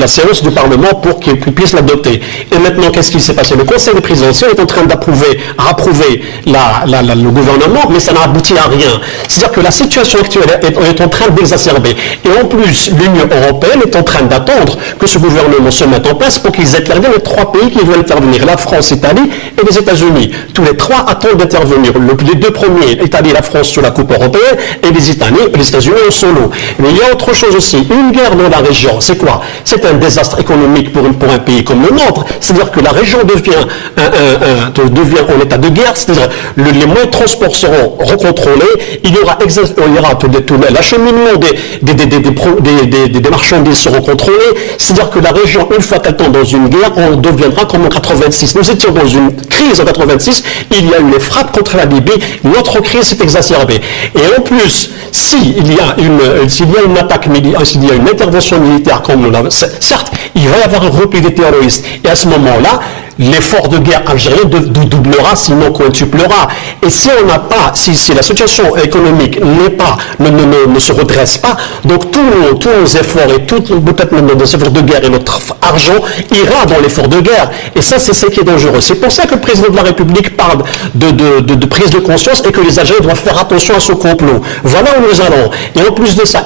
la séance du Parlement pour qu'il puisse l'adopter. Et maintenant, qu'est-ce qui s'est passé? Le Conseil des présidentiels est en train rapprouver le gouvernement, mais ça n'a abouti à rien. C'est-à-dire que la situation actuelle est en train d'exacerber. Et en plus, l'Union européenne est en train d'attendre que ce gouvernement se mette en place pour qu'ils interviennent les trois pays qui veulent intervenir, la France, l'Italie et les États-Unis. Tous les trois attendent d'intervenir. Les deux premiers, l'Italie et la France sur la Coupe européenne, et les États-Unis en solo. Mais il y a autre chose aussi. Une guerre dans la région, c'est quoi? C'est un désastre économique pour un pays comme le nôtre. C'est-à-dire que la région devient en état de guerre, c'est-à-dire les moyens de transport seront recontrôlés, il y aura l'acheminement des marchandises seront contrôlés, c'est-à-dire que la région, une fois qu'elle tombe dans une guerre, on deviendra comme en 86. Nous étions dans une crise en 86, il y a eu les frappes contre la Libye, notre crise s'est exacerbée. Et en plus, s'il y a une attaque militaire, s'il y a une intervention militaire comme nous l'avons, certes, il va y avoir un repli des terroristes. Et à ce moment-là, l'effort de guerre algérien doublera, sinon quintuplera. Et si on n'a pas, si la situation économique ne se redresse pas, donc tous nos efforts et peut-être même nos efforts de guerre et notre argent ira dans l'effort de guerre. Et ça, c'est ce qui est dangereux. C'est pour ça que le président de la République parle de prise de conscience et que les Algériens doivent faire attention à ce complot. Voilà où nous allons. Et en plus de ça,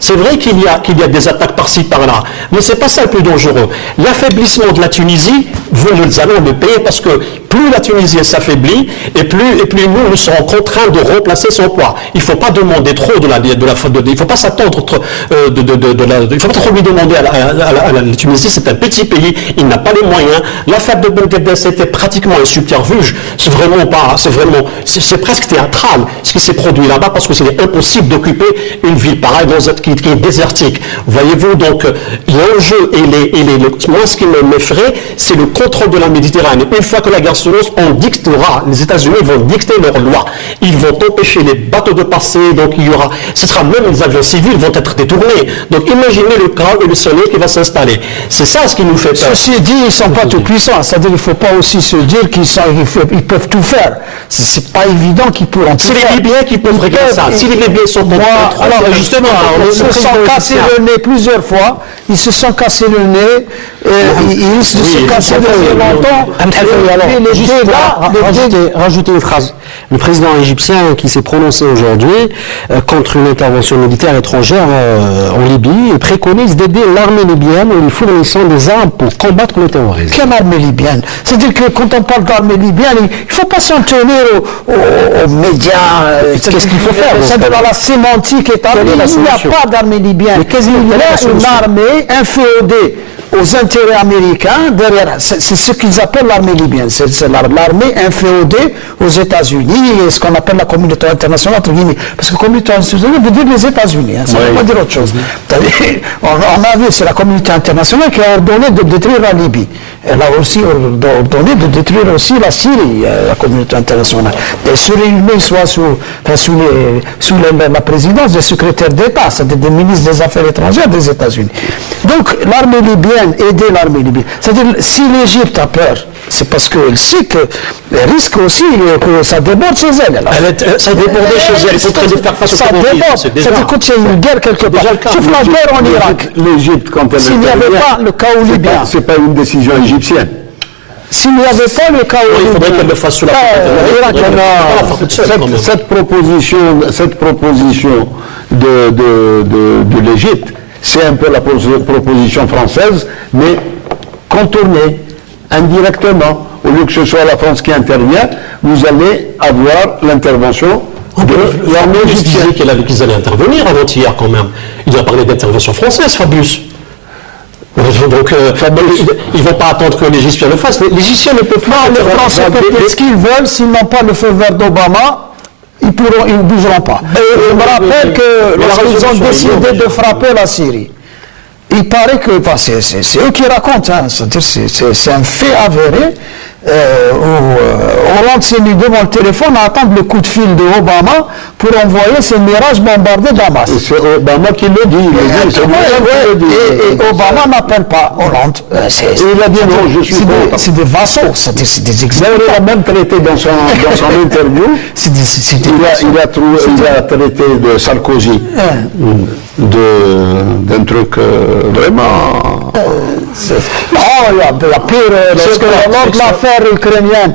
c'est vrai qu'il y a des attaques par-ci, par-là, mais c'est pas ça le plus dangereux. L'affaiblissement de la Tunisie, nous allons le payer parce que plus la Tunisie s'affaiblit et plus nous serons contraints de remplacer son poids. Il ne faut pas demander trop il ne faut pas s'attendre il faut pas trop lui demander à la Tunisie, c'est un petit pays, il n'a pas les moyens. L'affaire de Ben Gurdon, c'était pratiquement un subterfuge. C'est presque théâtral ce qui s'est produit là-bas parce que c'est impossible d'occuper une ville pareille qui est désertique. Voyez-vous, donc l'enjeu moi ce qui m'effraie, c'est le contrôle de la Méditerranée. Une fois que la guerre se lance, on dictera, les États-Unis vont dicter leurs lois. Ils vont empêcher les bateaux de passer, donc ce sera même les avions civils vont être détournés. Donc imaginez le chaos et le soleil qui va s'installer. C'est ça ce qui nous fait peur. Ceci dit, ils ne sont pas tout puissants. C'est-à-dire qu'il ne faut pas aussi se dire qu'ils peuvent tout faire. C'est pas évident qu'ils pourront tout faire. C'est les Libyens qui peuvent régler ça. Si les Libyens sont alors justement, ils se sont cassés le nez plusieurs fois. Ils se sont cassés le nez. Ils se sont cassés le nez longtemps. Rajouter une phrase. Le président égyptien qui s'est prononcé aujourd'hui contre une intervention militaire étrangère en Libye préconise d'aider l'armée libyenne en lui fournissant des armes pour combattre le terrorisme. Quelle armée libyenne? C'est-à-dire que quand on parle d'armée libyenne, il ne faut pas s'en tenir aux médias. Qu'est-ce qu'il faut faire? C'est-à-dire dans la sémantique établie, il n'y a pas d'armée libyenne. Il y a une armée inféodée aux intérêts américains derrière. C'est ce qu'ils appellent l'armée libyenne. C'est l'armée inféodée aux États-Unis et ce qu'on appelle la communauté internationale, entre guillemets. Parce que la communauté internationale veut dire les États-Unis. Ça ne veut pas dire autre chose. On a vu, c'est la communauté internationale qui a ordonné de détruire la Libye. Elle a aussi ordonné de détruire aussi la Syrie, la communauté internationale. Et se réunir soit sous la présidence des secrétaires d'État, c'est-à-dire des ministres des Affaires étrangères des États-Unis. Donc l'armée libyenne, aider l'armée libyenne. C'est-à-dire, si l'Égypte a peur, c'est parce qu'elle sait qu'elle risque aussi que ça déborde chez elle. Ça débordait chez elle, il faut très faire face au conflit. C'est-à-dire quand il y a une guerre quelque part. Sauf la guerre en Irak. L'Égypte, quand elle s'il n'y avait pas le chaos libyen. C'est pas une décision égyptienne. S'il n'y avait pas le chaos libyen. Il faudrait qu'elle le fasse sous la Cette proposition de l'Égypte, c'est un peu la proposition française, mais contournée. indirectement. Au lieu que ce soit la France qui intervient, vous allez avoir l'intervention de l'armée Fabius égyptienne. disait qu'ils allaient intervenir avant-hier quand même. Il a parlé d'intervention française, Fabius. Donc, ils ne vont pas attendre que l'Égyptien le fasse. Les Égyptiens ne peuvent pas. Les Français peuvent faire ce qu'ils veulent, s'ils n'ont pas le feu vert d'Obama, ils ne bougeront pas. Je me rappelle que lorsqu'ils ont décidé de frapper la Syrie, il paraît que, c'est eux qui racontent, hein, c'est un fait avéré, Hollande s'est mis devant le téléphone à attendre le coup de fil de Obama pour envoyer ses mirages bombarder Damas. C'est Obama qui le dit. Et Obama n'appelle pas Hollande. Il a dit non, je suis contre. C'est des vassaux, c'est des D'ailleurs, il a même traité dans son interview, il a traité de Sarkozy, d'un truc vraiment... Non, il y a pire, lors de l'affaire ukrainienne,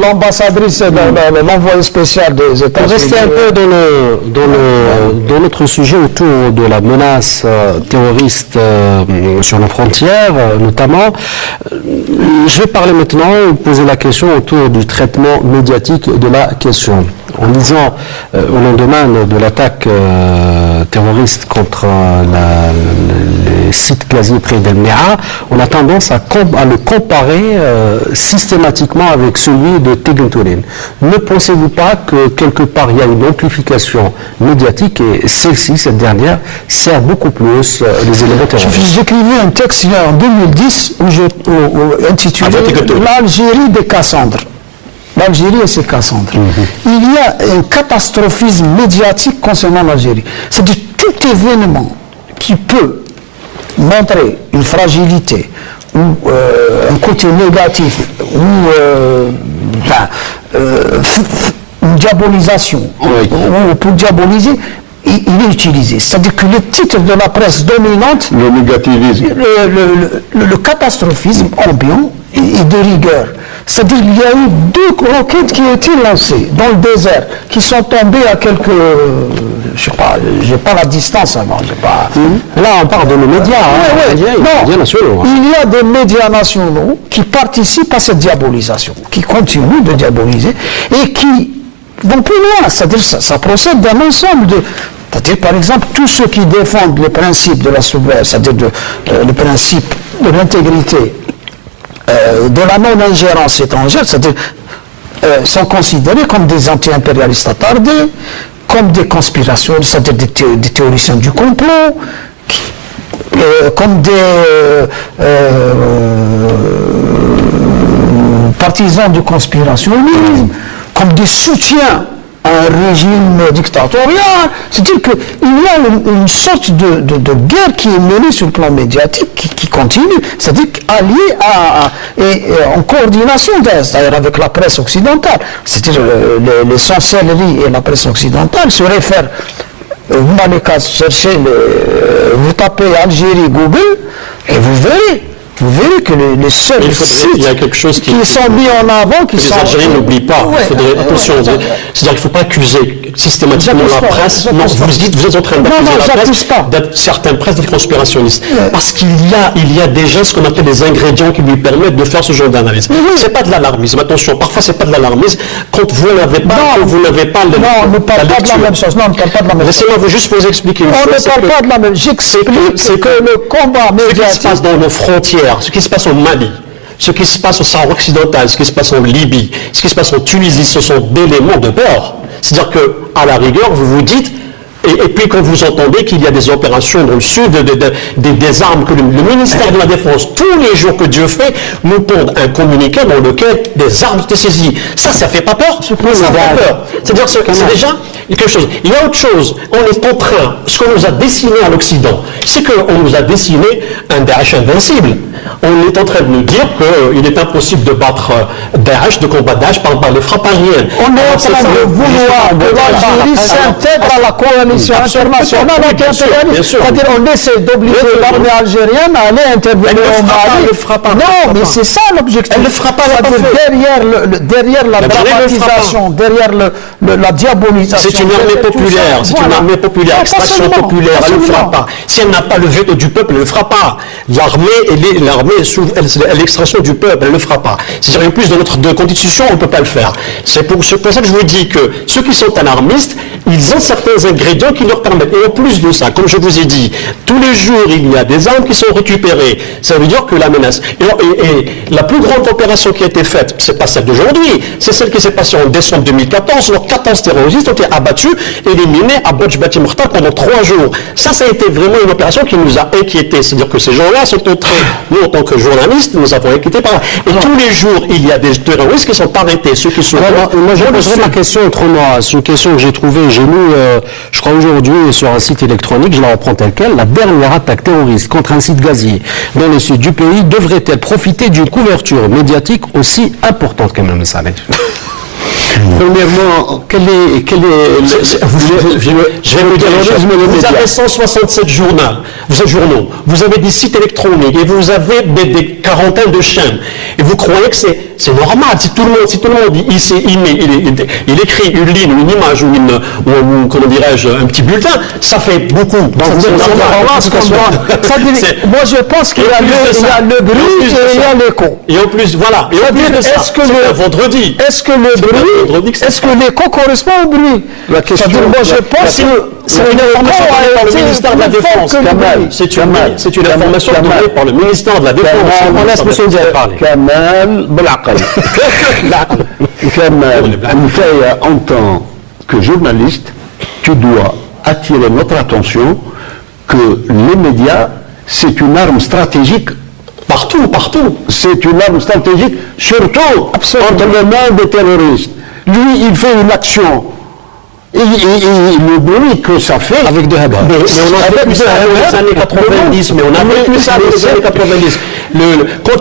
l'ambassadrice, l'envoyé spécial des États-Unis. Pour rester un peu dans notre sujet autour de la menace terroriste sur nos frontières, notamment, je vais parler maintenant, poser la question autour du traitement médiatique de la question. En lisant au lendemain de l'attaque terroriste contre les sites gaziers près d'El-Mea, on a tendance à le comparer systématiquement avec celui de Tegentolen. Ne pensez-vous pas que quelque part il y a une amplification médiatique et celle-ci, cette dernière, sert beaucoup plus les éléments terroristes? J'écrivais un texte en 2010 intitulé L'Algérie des Cassandres. L'Algérie et ses Cassandres. Il y a un catastrophisme médiatique concernant l'Algérie. C'est-à-dire tout événement qui peut montrer une fragilité ou un côté négatif ou une diabolisation ou pour diaboliser, il est utilisé. C'est-à-dire que le titre de la presse dominante, Le négativisme. le catastrophisme ambiant est de rigueur. C'est-à-dire qu'il y a eu 2 roquettes qui ont été lancées dans le désert, qui sont tombées à quelques... Je sais pas, j'ai pas la distance avant. Là, on parle de nos médias. Médias nationaux. Il y a des médias nationaux qui participent à cette diabolisation, qui continuent de diaboliser et qui vont plus loin. C'est-à-dire ça procède d'un ensemble de... C'est-à-dire, par exemple, tous ceux qui défendent les principes de la souveraineté, c'est-à-dire le principe de l'intégrité, de la non-ingérence étrangère, c'est-à-dire sont considérés comme des anti-impérialistes attardés, comme des conspirations, c'est-à-dire des théoriciens du complot, comme des partisans du conspirationnisme, comme des soutiens à un régime dictatorial. C'est-à-dire qu'il y a une sorte de guerre qui est menée sur le plan médiatique, qui continue, c'est-à-dire alliée et en coordination d'ailleurs avec la presse occidentale. C'est-à-dire les sorcelleries et la presse occidentale se réfèrent, vous n'allez qu'à chercher, vous tapez Algérie Google et vous verrez que les seuls sites qui sont mis en avant, qui sont... Les Algériens n'oublient pas. Attention, c'est-à-dire qu'il ne faut pas accuser systématiquement la presse. Non, vous êtes en train d'accuser la presse, certaines presses d'être conspirationnistes. Parce qu'il y a déjà ce qu'on appelle des ingrédients qui lui permettent de faire ce genre d'analyse. Ce n'est pas de l'alarmisme. Attention, parfois ce n'est pas de l'alarmisme quand vous n'avez pas Non, on ne parle pas de la même chose. Non, on ne parle pas de la même chose. Laissez-moi juste vous expliquer une chose. On ne parle pas de la même chose. J'explique que le combat médiatique... Ce qui se passe dans nos frontières, ce qui se passe au Mali, ce qui se passe au Sahara occidental, ce qui se passe en Libye, ce qui se passe en Tunisie, ce sont d'éléments de peur. C'est-à-dire qu'à la rigueur, vous vous dites, et puis quand vous entendez qu'il y a des opérations dans le sud, des armes que le ministère de la Défense, tous les jours que Dieu fait, nous pondent un communiqué dans lequel des armes étaient saisies. Ça fait pas peur. Ça fait peur. C'est-à-dire que c'est déjà quelque chose. Il y a autre chose. On est en train, ce qu'on nous a dessiné à l'Occident, c'est qu'on nous a dessiné un Daesh invincible. On est en train de nous dire qu'il est impossible de battre Daesh, de combattre Daesh par les frappes aériennes. On est en train de vouloir que l'Algérie s'intègre à la coalition internationale anti-impérialiste. C'est-à-dire on essaie d'obliger l'armée algérienne à aller intervenir au Mali. Non, mais c'est ça l'objectif. Elle ne fera pas. Derrière la dramatisation, derrière la diabolisation C'est une armée populaire, c'est une armée populaire, extraction populaire, elle ne le fera pas. Si elle n'a pas le veto du peuple, elle ne le fera pas. L'armée, l'extraction du peuple, elle ne le fera pas. C'est-à-dire, en plus de notre constitution, on ne peut pas le faire. C'est pour ça que je vous dis que ceux qui sont alarmistes, ils ont certains ingrédients qui leur permettent. Et en plus de ça, comme je vous ai dit, tous les jours, il y a des armes qui sont récupérées. Ça veut dire que la menace... Et la plus grande opération qui a été faite, c'est pas celle d'aujourd'hui, c'est celle qui s'est passée en décembre 2014, où 14 terroristes ont été abattus, éliminés à Bodj Bati Mokhtar pendant 3 jours. Ça a été vraiment une opération qui nous a inquiétés. C'est-à-dire que ces gens-là sont entrés, nous en tant que journalistes, nous avons inquiétés par là. Et tous les jours, il y a des terroristes qui sont arrêtés, ceux qui sont... Moi, je poserai ma question autrement. C'est une question que j'ai trouvée, j'ai lu, je crois aujourd'hui, sur un site électronique, je la reprends telle quelle, la dernière attaque terroriste contre un site gazier dans le sud du pays devrait-elle profiter d'une couverture médiatique aussi importante que même ça? Premièrement, quel est je vais vous dire, vous avez 167 journaux, vous avez des sites électroniques et vous avez des quarantaines de chaînes. Et vous croyez que c'est normal, si tout le monde il écrit une ligne, une image ou comment dirais-je, un petit bulletin, ça fait beaucoup. Moi je pense qu'il y a le bruit et il y a l'écho. Et en plus, voilà. Et en plus de ça, c'est vendredi. Est-ce que le bruit, est-ce que l'écho correspond au bruit? La question, moi je pense que c'est une information donnée par le ministère de la Défense. C'est une information donnée par le ministère de la Défense. On laisse M. Diaz parler. Kamal, en tant que journaliste, tu dois attirer notre attention que les médias, c'est une arme stratégique. Partout. C'est une arme stratégique, surtout entre les mains des terroristes. Lui, il fait une action. Et le bruit que ça fait... Avec de Habar. Mais on a vécu ça dans les années 90. Mais on a vécu ça dans les années 90. Quand un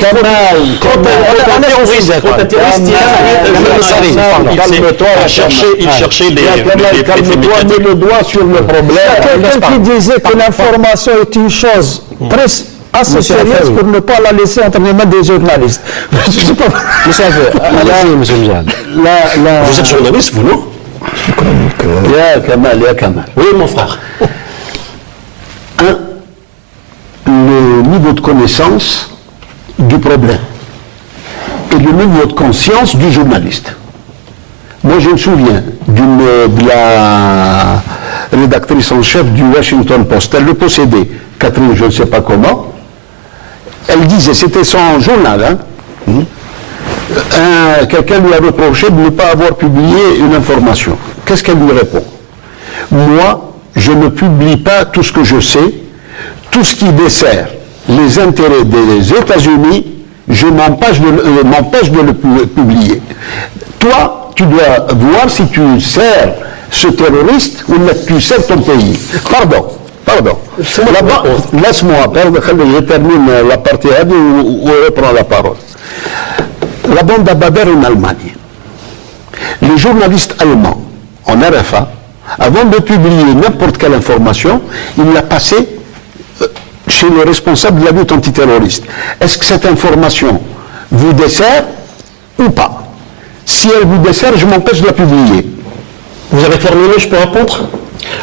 terroriste, il cherchait les calme-toi, mets le doigt sur le problème. Il y a quelqu'un qui disait que l'information est une chose très assez sérieuse pour ne pas la laisser entre les mains des journalistes. Je sais pas. Allez-y, M. Mjad. Vous êtes journaliste, vous, non? Ya Kamal. Oui, mon frère. Le niveau de connaissance du problème et le niveau de conscience du journaliste. Moi, je me souviens de la rédactrice en chef du Washington Post. Elle le possédait, Catherine, je ne sais pas comment. Elle disait, c'était son journal, quelqu'un lui a reproché de ne pas avoir publié une information. Qu'est-ce qu'elle lui répond? Moi, je ne publie pas tout ce que je sais, tout ce qui dessert les intérêts des États-Unis, je m'empêche de le publier. Toi, tu dois voir si tu sers ce terroriste ou tu sers ton pays. Pardon. Laisse-moi, je termine la partie où je reprends la parole. La bande à Bader en Allemagne. Les journalistes allemands en RFA, avant de publier n'importe quelle information, ils la passaient chez le responsable de la lutte antiterroriste. Est-ce que cette information vous dessert ou pas? Si elle vous dessert, je m'empêche de la publier. Vous avez terminé, je peux répondre?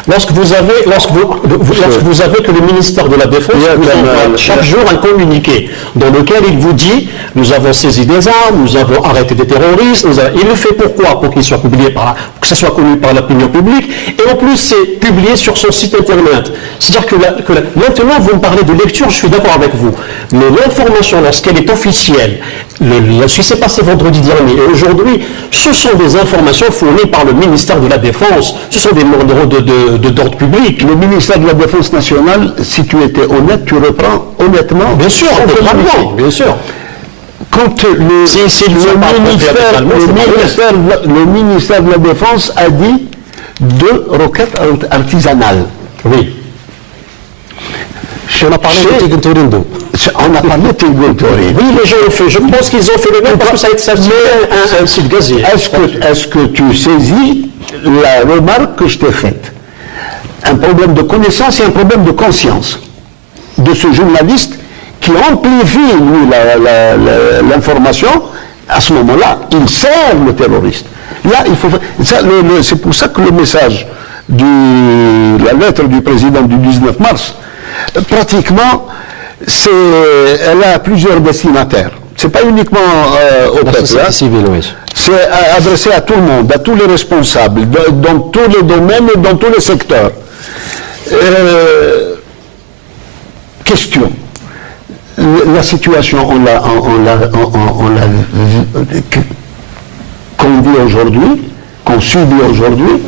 Lorsque vous avez que le ministère de la Défense vous envoie chaque jour un communiqué dans lequel il vous dit nous avons saisi des armes, nous avons arrêté des terroristes, il le fait pourquoi? Pour qu'il soit publié que ça soit connu par l'opinion publique, et en plus c'est publié sur son site internet. C'est-à-dire que maintenant vous me parlez de lecture, je suis d'accord avec vous, mais l'information lorsqu'elle est officielle, ce qui s'est passé vendredi dernier et aujourd'hui, ce sont des informations fournies par le ministère de la Défense, ce sont des membres d'ordre public. Le ministère de la Défense nationale, si tu étais honnête, tu reprends honnêtement. Bien sûr, bien sûr. Quand le ministère de la Défense a dit 2 roquettes artisanales. Oui. On a parlé de Tigoutorindo. On a parlé de Tigoutorindo. Oui, les gens ont fait. Je pense qu'ils ont fait le même parce que ça a été un site gazier. Est-ce que tu saisis la remarque que je t'ai faite? Un problème de connaissance et un problème de conscience de ce journaliste qui amplifie, lui, l'information. À ce moment-là, il sert le terroriste. Là, il faut. C'est pour ça que le message de la lettre du président du 19 mars, pratiquement, elle a plusieurs destinataires. C'est pas uniquement au La peuple. société civile, oui. C'est adressé à tout le monde, à tous les responsables, dans tous les domaines et dans tous les secteurs. Question. La situation, on l'a qu'on vit aujourd'hui, qu'on subit aujourd'hui.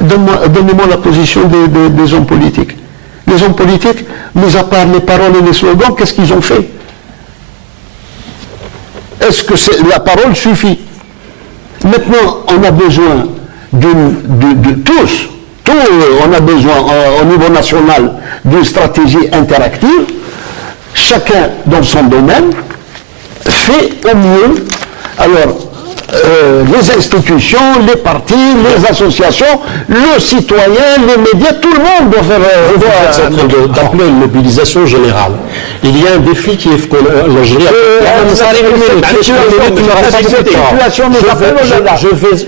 Donnez-moi la position des hommes politiques. Les hommes politiques, mis à part les paroles et les slogans, qu'est-ce qu'ils ont fait? Est-ce que la parole suffit? Maintenant, on a besoin de tous, on a besoin au niveau national d'une stratégie interactive. Chacun dans son domaine fait au mieux. Alors, les institutions, les partis, les associations, le citoyen, les médias, tout le monde doit faire. Vous êtes en train d'appeler une mobilisation générale. Il y a un défi qui est l'Algérie.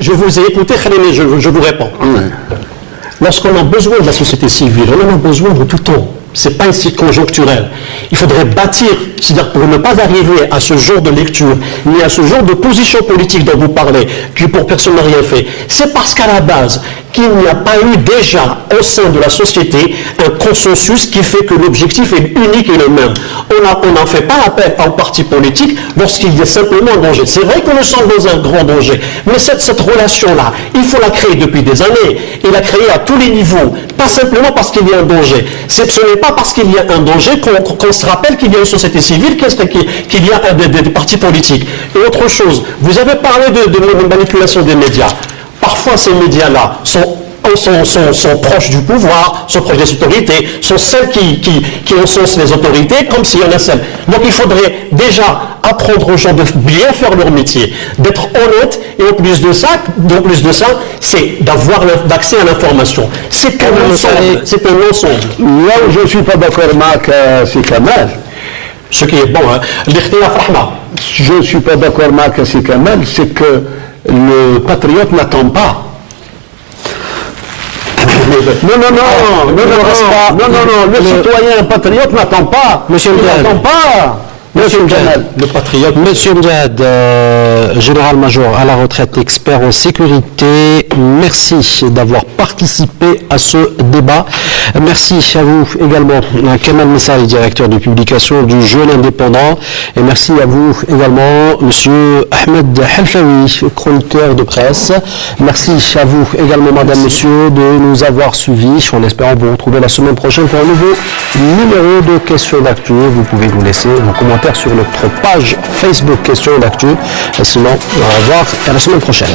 Je vous ai écouté, Khalil, je vous réponds. Lorsqu'on a besoin de la société civile, on en a besoin de tout temps. Ce n'est pas un site conjoncturel. Il faudrait bâtir, c'est-à-dire pour ne pas arriver à ce genre de lecture, ni à ce genre de position politique dont vous parlez, qui pour personne n'a rien fait. C'est parce qu'à la base, qu'il n'y a pas eu déjà au sein de la société un consensus qui fait que l'objectif est unique et le même. On n'en fait pas appel à un parti politique lorsqu'il y a simplement un danger. C'est vrai que nous sommes dans un grand danger, mais cette relation-là, il faut la créer depuis des années, et la créer à tous les niveaux, pas simplement parce qu'il y a un danger. Ce n'est pas parce qu'il y a un danger qu'on se rappelle qu'il y a une société civile, qu'il y a des partis politiques. Et autre chose, vous avez parlé de manipulation des médias. Parfois, ces médias-là sont proches du pouvoir, sont proches des autorités, sont celles qui encensent les autorités, comme s'il y en a celles. Donc il faudrait déjà apprendre aux gens de bien faire leur métier, d'être honnêtes, et en plus de ça, c'est d'avoir l'accès à l'information. C'est un ensemble. Là où je ne suis pas d'accord, Marc, c'est Kamal. Ce qui est bon, hein. Je ne suis pas d'accord, Marc, c'est Kamal, c'est que le patriote n'attend pas. Non, le citoyen patriote n'attend pas. Monsieur il n'attend pas. Monsieur Mjad, le patriote. Monsieur Mjad, général-major à la retraite, expert en sécurité, merci d'avoir participé à ce débat. Merci à vous également, Kamal Messali, directeur de publication du Jeune Indépendant. Et merci à vous également, Monsieur Ahmed Halfaoui, chroniqueur de presse. Merci à vous également, Madame, Monsieur, de nous avoir suivis. En espérant vous retrouver la semaine prochaine pour un nouveau numéro de Questions d'actu. Vous pouvez nous laisser vos commentaires sur notre page Facebook Questions d'actu. Sinon, au revoir et à la semaine prochaine.